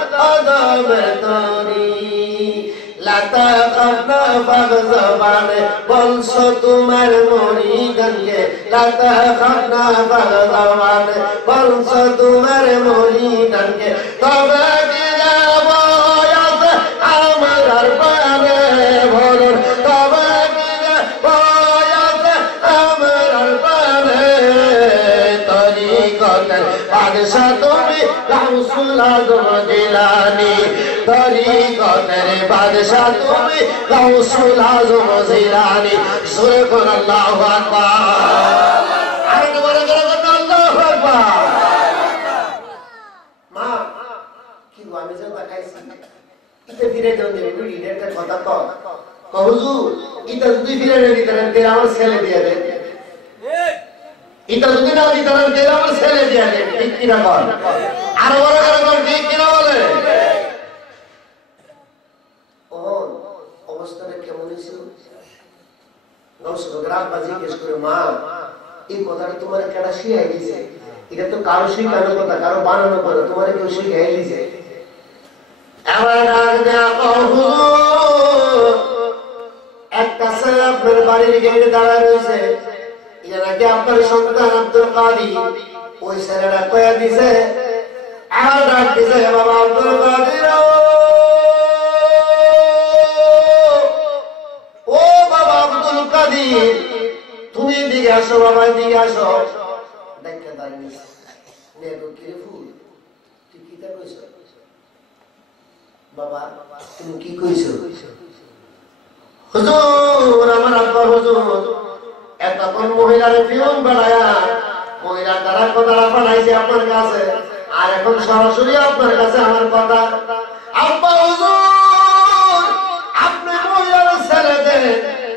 খানা বাগ জবানে বলছো তোমার মরিদানকে লাতা খানা বাগ জবানে বলছো তোমার মরিদানকে তবে কি যাব আমার আর পানে বলুন তবে কি যাব আমার আর পানে তরিকতের বাদশা তুমি গাউসুল আজম জিলানী তরিকতের বাদশা তুমি গাউসুল আজম জিলানী সুরে কোন আল্লাহু আকবার আরে বলে গেল আল্লাহু আকবার মা কি আমি যে দেখাইছি ইতে ফিরে দেন দেবে এটা কথা তো হুজুর ইতে যদি ফিরে দেন দিতে আমার ছেলে দিয়ে দেন এটা যদি না দিতাম তাহলে আমার ছেলে দিয়ে দেন ঠিক কিনা বল আর বড় বড় ঠিক কিনা বলে ও অবস্থাটা কেমন ছিল নমস্কার গ্রাম বাজি জিজ্ঞেস করে মা এই কথাটা তোমার কেডা শিখাই দিয়েছে এটা তো কারো শিখানো কথা কারো বানানো কথা তোমার কেউ শিখাই দিয়েছে এবার ডাক দেয়া হুজুর একটা ছেলে আপনার বাড়ির গেটে দাঁড়ায় রয়েছে এটা নাকি আপনার সন্তান আব্দুল কাদির ওই ছেলেটা কয়া দিছে আর ডাক দিছে বাবা আব্দুল কাদির ও বাবা আব্দুল কাদির তুমি এদিকে আসো বাবা এদিকে আসো দেখে দাঁড়িয়ে নেগো কি ফুল তুই কি তা কইছো বাবা তুমি কি কইছো হুজুর আমার আব্বা হুজুর এতক্ষণ মহিলার পিয়ন বানায়া মহিলার দ্বারা কথা বানাইছে আপনার কাছে আর এখন সরাসরি আপনার কাছে আমার কথা আব্বা হুজুর আপনি মহিলার ছেলে দেন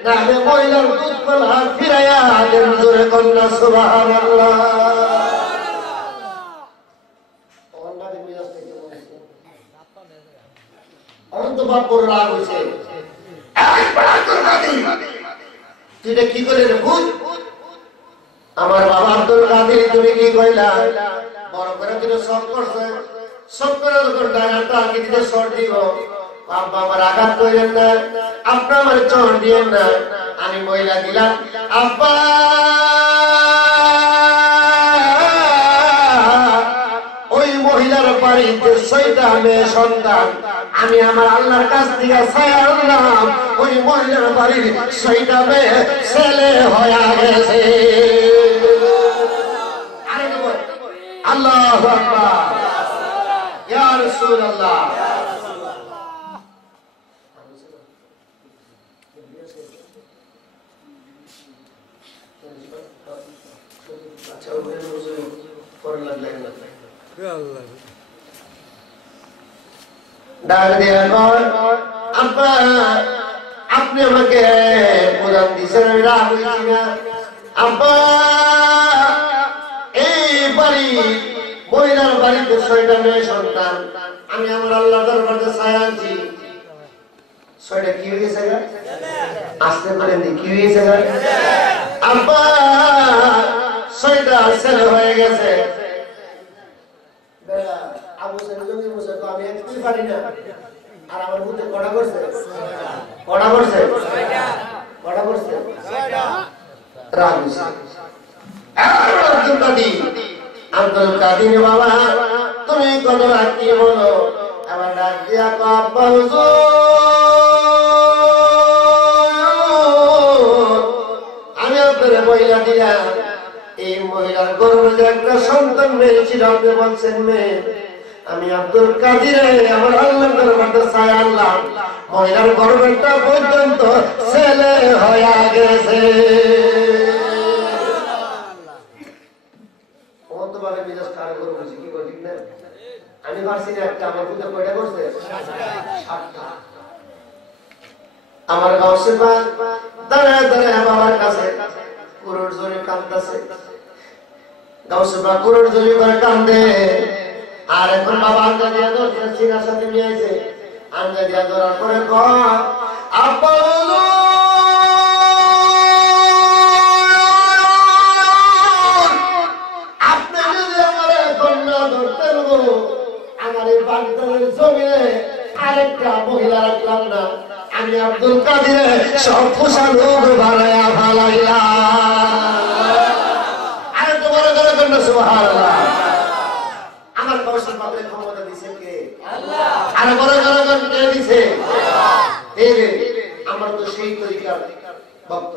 নাহলে মহিলার দুধ পালা ফিরাইয়া দেন জোরে কন্যা সুবহানাল্লাহ অনন্ত বাপুর রাগ হয়েছে তুই কি করে রে ভূত আমার বাবা আব্দুল কাদির তুমি কি কইলা বড় করে তুই সব করছে সব করে যখন ডায়াটা আগে দিতে শর্ট দিব আব্বা আমার আঘাত কইলেন না আপনি আমার চড় দিয়েন না আমি মহিলা দিলাম আব্বা ওই মহিলার বাড়িতে 6টা মেয়ে সন্তান আমি আমার আল্লাহর কাছ থেকে ছায়া আনলাম ওই মহিলার বাড়ির 6টা মেয়ে ছেলে হয়ে গেছে আল্লাহু আকবার ইয়া রাসূলুল্লাহ আচ্ছা ওই হুজুর পড়া লাগলেন না আল্লাহ ডাক দিয়া কর আব্বা আপনি আমাকে কোরআন দিছেন রাগ হইছি না আব্বা এই বাড়ি মহিলার বাড়িতে 6টা মেয়ে সন্তান আমি আমার আল্লাহর দরবারে ছায়া আনছি 6টা কি হয়ে গেছে আসতে পারেন কি হয়ে গেছে আব্বা 6টা ছেলে হয়ে গেছে বেলা আবু সাইদ জমি মুসা তো আমি একটু পারি না আর আমার মধ্যে কড়া করছে কড়া করছে কড়া করছে 6টা রাগ হইছে আব্দুল কাদির বাবা তুমি কত রাগ কি বলো আমার ডাক দিয়া আব্বা হুজুর আমি আপনার মহিলা দিয়া এই মহিলার গর্ভে যে একটা সন্তান মেয়েছিল আপনি বলছেন মেয়ে আমি আব্দুল কাদির আমার আল্লাহর দরবারে ছায়া আনলাম মহিলার গর্ভটা পর্যন্ত ছেলে হয়ে গেছে অন্তভাবে বিজনেস কার করে বুঝি কি করি না আমি ভাবছি না একটা আমার বুঝে কয়টা করছে 7টা আমার গাওসে পাক দাঁড়ায় দাঁড়ায় বাবার কাছে কুরুর জোরে কাঁদতেছে গাওসে পাক কুরুর জোরে করে কাঁদে আর এখন বাবা আঙ্গা দিয়া ধরছে সিনার সাথে নিয়ে আইছে আঙ্গা দিয়া ধরার পরে কয় আব্বা আপনি যদি আমার কন্যা ধরতেন আমার এই বাগদানের জমিনে আরেকটা মহিলা রাখলাম না আমি আমি আব্দুল কাদের সব পোষা লোক বানায়া ফালাইলাম। আর তো বড় করে কন্যা সুবহানাল্লাহ। আমার কৌশল পাবে ক্ষমতা দিছে কে? আল্লাহ। আর বড় করে কে দিছে? আমরা তো সেই তরিকার ভক্ত।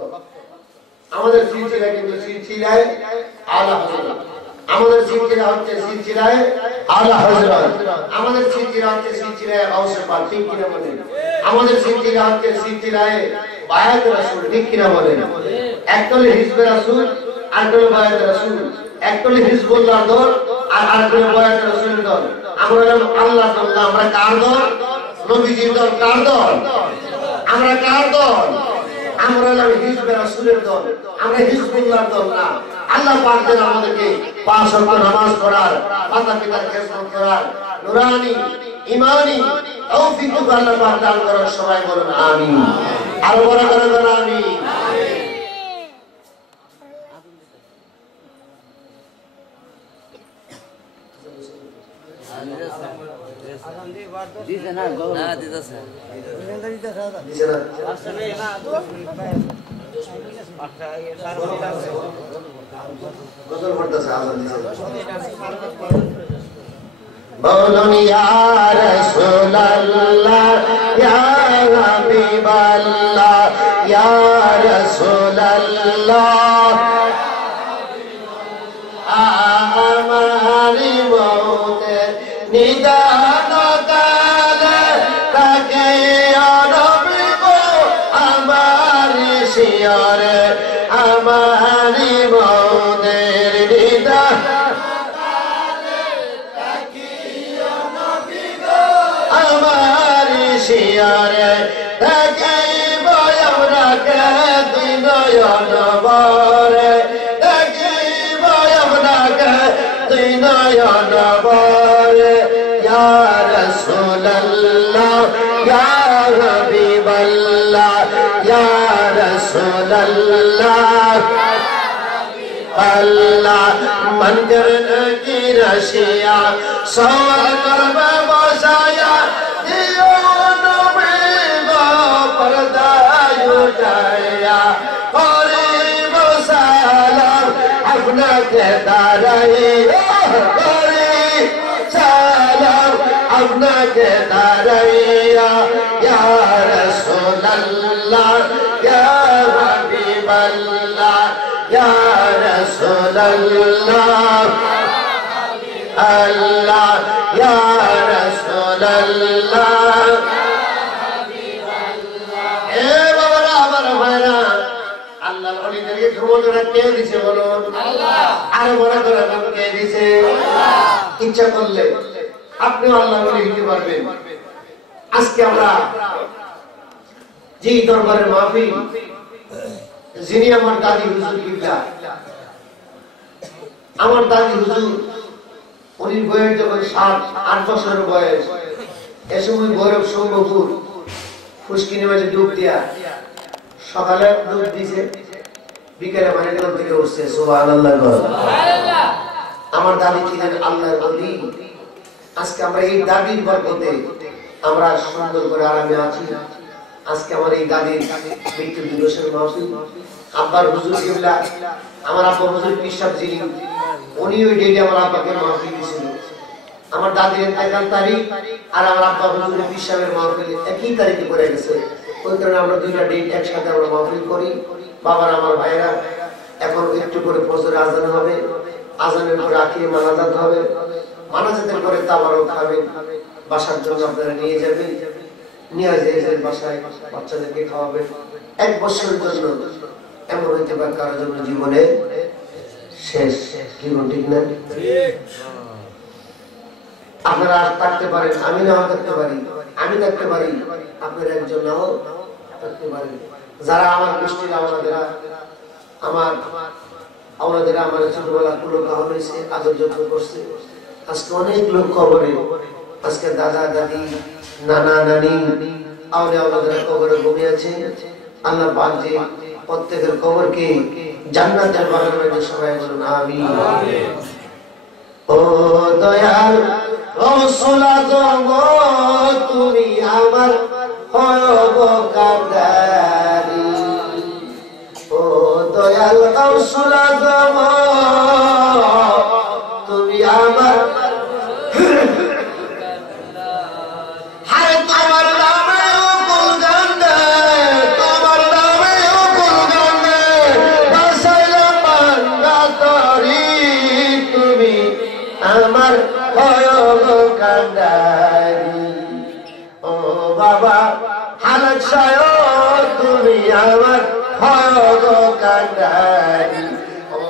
আমাদের সিলসিলা কিন্তু সিলসিলায় আলা হযরত, আমাদের সিলসিলা হচ্ছে সিলসিলায় আলা হযরত, আমাদের সিলসিলা হচ্ছে সিলসিলায় গাউসে পাক, ঠিক কিনা বলেন? আমাদের সিলসিলা হচ্ছে সিলসিলায় বায়াত রাসূল, ঠিক কিনা বলেন? একদল হিজবে রাসূল, আরেকদল বায়াত রাসূল, একদল হিজবুল্লাহর দল আর আরেকদল বায়াত রাসূলের দল। আমরা আল্লাহর দল, আমরা কার দল? নবীজির দল। কার দল? আমরা কার দল? আমরা হলাম হিজবে রাসূলের দল, আমরা হিজবুল্লাহর দল না। আল্লাহ পাক যেন আমাদেরকে ৫ ওয়াক্ত নামাজ পড়ার, মাতা পিতার খেদমত করার নুরানি ঈমানি তৌফিক আল্লাহ পাক দান করেন। সবাই বলুন আমিন। আর বড় করে বলুন আমিন। দিছে না গো না দিতেছে দিছে না গজল পড়তেছে আজান দিছে। বলুন ইয়া রাসূলুল্লাহ ইয়া হাবিবাল্লাহ ইয়া রাসূলুল্লাহ আমারি মওতে নিদান কালে তাকে নবী গো আমারি শিয়রে আমারি মওতের নিদান কালে তাকে নবী গো আমারি শিয়রে তাকে বয়রা কে দিনয়ন বরে তাকে বয়রা কে দিনয়ন বরে ইয়া রাসূলুল্লাহ ইয়া হাবিবাল্লাহ ইয়া রাসূলুল্লাহ আল্লাহ মঞ্জর কি রশিয়া সওয়ার করবে বসায়া দিও নবী গো পর্দায় উঠায়া করিব সালাম আপনাকে দাঁড়াই করিব সালাম আপনাকে দাঁড়াইয়া ইয়া রাসূলুল্লাহ ইয়া হাবিবাল্লাহ ইয়া রাসূলুল্লাহ আল্লাহ ইয়া রাসূলুল্লাহ এ বাবারা আমার ভাইরা আল্লাহর ওলিদেরকে ক্ষমতা কে দিয়েছে বলুন? আল্লাহ। আর বড় করে কে দিয়েছে? আল্লাহ। ইচ্ছা করলে আপনিও আল্লাহর ওলি হতে পারবেন। আজকে আমরা যে দরবারের মাহফিল, যিনি আমার দাদি হুজুর কিবলা, আমার দাদি হুজুর উনি বয়স যখন 7-8 বছর বয়স, এ সময় ভৈরব শম্ভুপুর ফুসকিনি মাঝে ডুব দিয়া সকালে ডুব দিছে, বিকেলে পানির জল থেকে উঠছে। সুবহানাল্লাহ। আমার দাদি ছিলেন আল্লাহর ওলি। আজকে আমরা এই দাদির বরকতে আমরা সুন্দর করে আরামে আছি। আজকে আমার এই দাদির মৃত্যু দিবসের মাহফিল। আব্বার হুজুর কিবলা, আমার আব্বা হুজুর পিসাব যিনি, উনি ওই ডেটে আমার আব্বাকে মাহফিল দিয়েছিল। আমার দাদির ইন্তেকাল তারিখ আর আমার আব্বা হুজুরের পিসাবের মাহফিল একই তারিখে পড়ে গেছে। ওই কারণে আমরা দুইটা ডেট একসাথে আমরা মাহফিল করি। বাবার আমার ভাইরা এখন একটু করে ফজরে আজান হবে, আজানের পরে আখিয়ে মানাজাত হবে, মানাজাতের পরে তাবারক খাবেন, বাসার জন্য আপনারা নিয়ে যাবেন, নিয়ে যেয়ে বাসায় বাচ্চাদেরকে খাওয়াবেন। 1 বছরের জন্য এমন হইতে পারে কারোর জন্য জীবনে শেষ, কি ঠিক না? আপনারা থাকতে পারেন, আমি নাও থাকতে পারি, আমি থাকতে পারি, আপনারা একজন নাও থাকতে পারেন। যারা আমার গোষ্ঠীর আমাদের আমার ছোটবেলা কুলোকা হয়েছে, আদর যত্ন করছে। আজকে অনেক লোক কবরে, আজকে দাদা দাদি নানা নানি আমাদের কবরে ঘুমিয়ে আছে। আল্লাহ পাক যে প্রত্যেকের কবরকে জান্নাতের বাগানে সবাই বলুন আমিন। ও দয়াল রাসূল আযম, তুমি আমার হব কান্ডারি ও দয়াল গাউসুল আজম তুমি আমার আমার হয়ব কান্ডারি ও বাবা হালাক সায়র তুমি আমার হয়ব কান্ডারি ও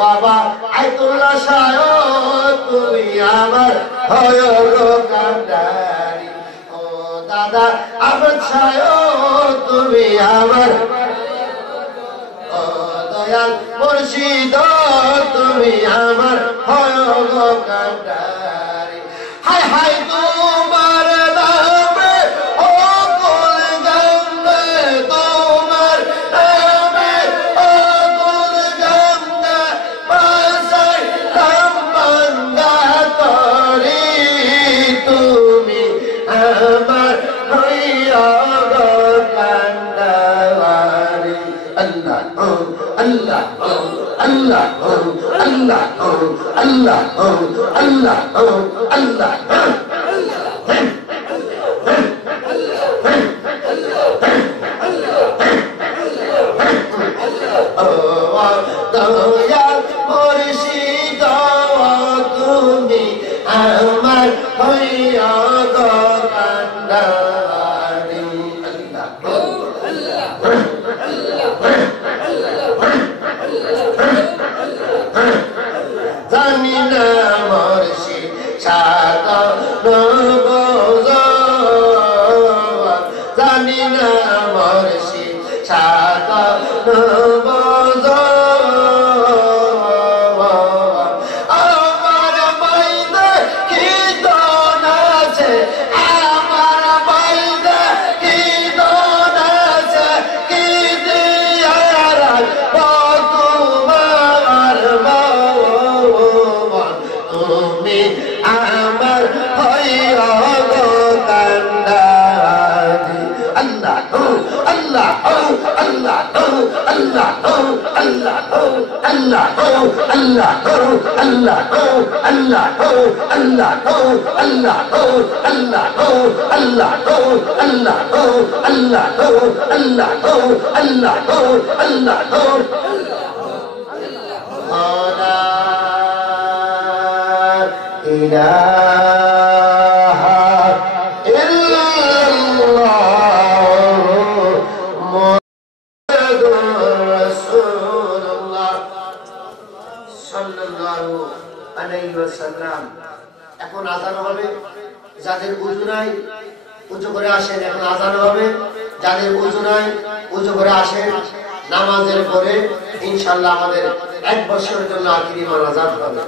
বাবা আইতুল্লাহ সায়র তুমি আমার হয়ব কান্ডারি ও দাদা আবদ সায়র তুমি আমার ও দয়াল মুর্শিদ তুমি আমার হয়ব কান্ডারি হায় হায় তোমার নামে ও কুল গঙ্গে তোমার নামে ও কুল গঙ্গে বাসাই রামবাঙ্গা তরি তুমি আমার হয়ব কান্ডারি আল্লাহ Allah Allah Allah Allah Allah Allah Dayal মুর্শিদ তুমি আমার হইয়া গো কান্ডারি জানি না মুর্শিদ সাধন জানি না মুর্শিদ সাধন আমার বাইরে কি দন আছে আমার বাইরে কি দন আছে কি দিয়ার তোমার তুমি আমার হইয়া গো কান্ডারি আল্লাহ আল্লাহ আল্লাহ আল্লাহ আল্লাহ আল্লাহ আল্লাহ আল্লাহ আল্লাহ আল্লাহ আল্লাহ আল্লাহ আল্লাহ আল্লাহ আল্লাহ আল্লাহ আল্লাহ আল্লাহ ইলাহা ইল্লাল্লাহ মুহাম্মাদুর রাসূলুল্লাহ সাল্লাল্লাহু আলাইহি ওয়াসাল্লাম। এখন আযান হবে, যাদের ওযু নাই ওযু করে আসেন। এখন আযান হবে, যাদের ওযু নাই ওযু করে আসেন। নামাজের পরে ইনশাআল্লাহ আমাদের 1 বছরের জন্য আখিরি মোনাজাত হবে।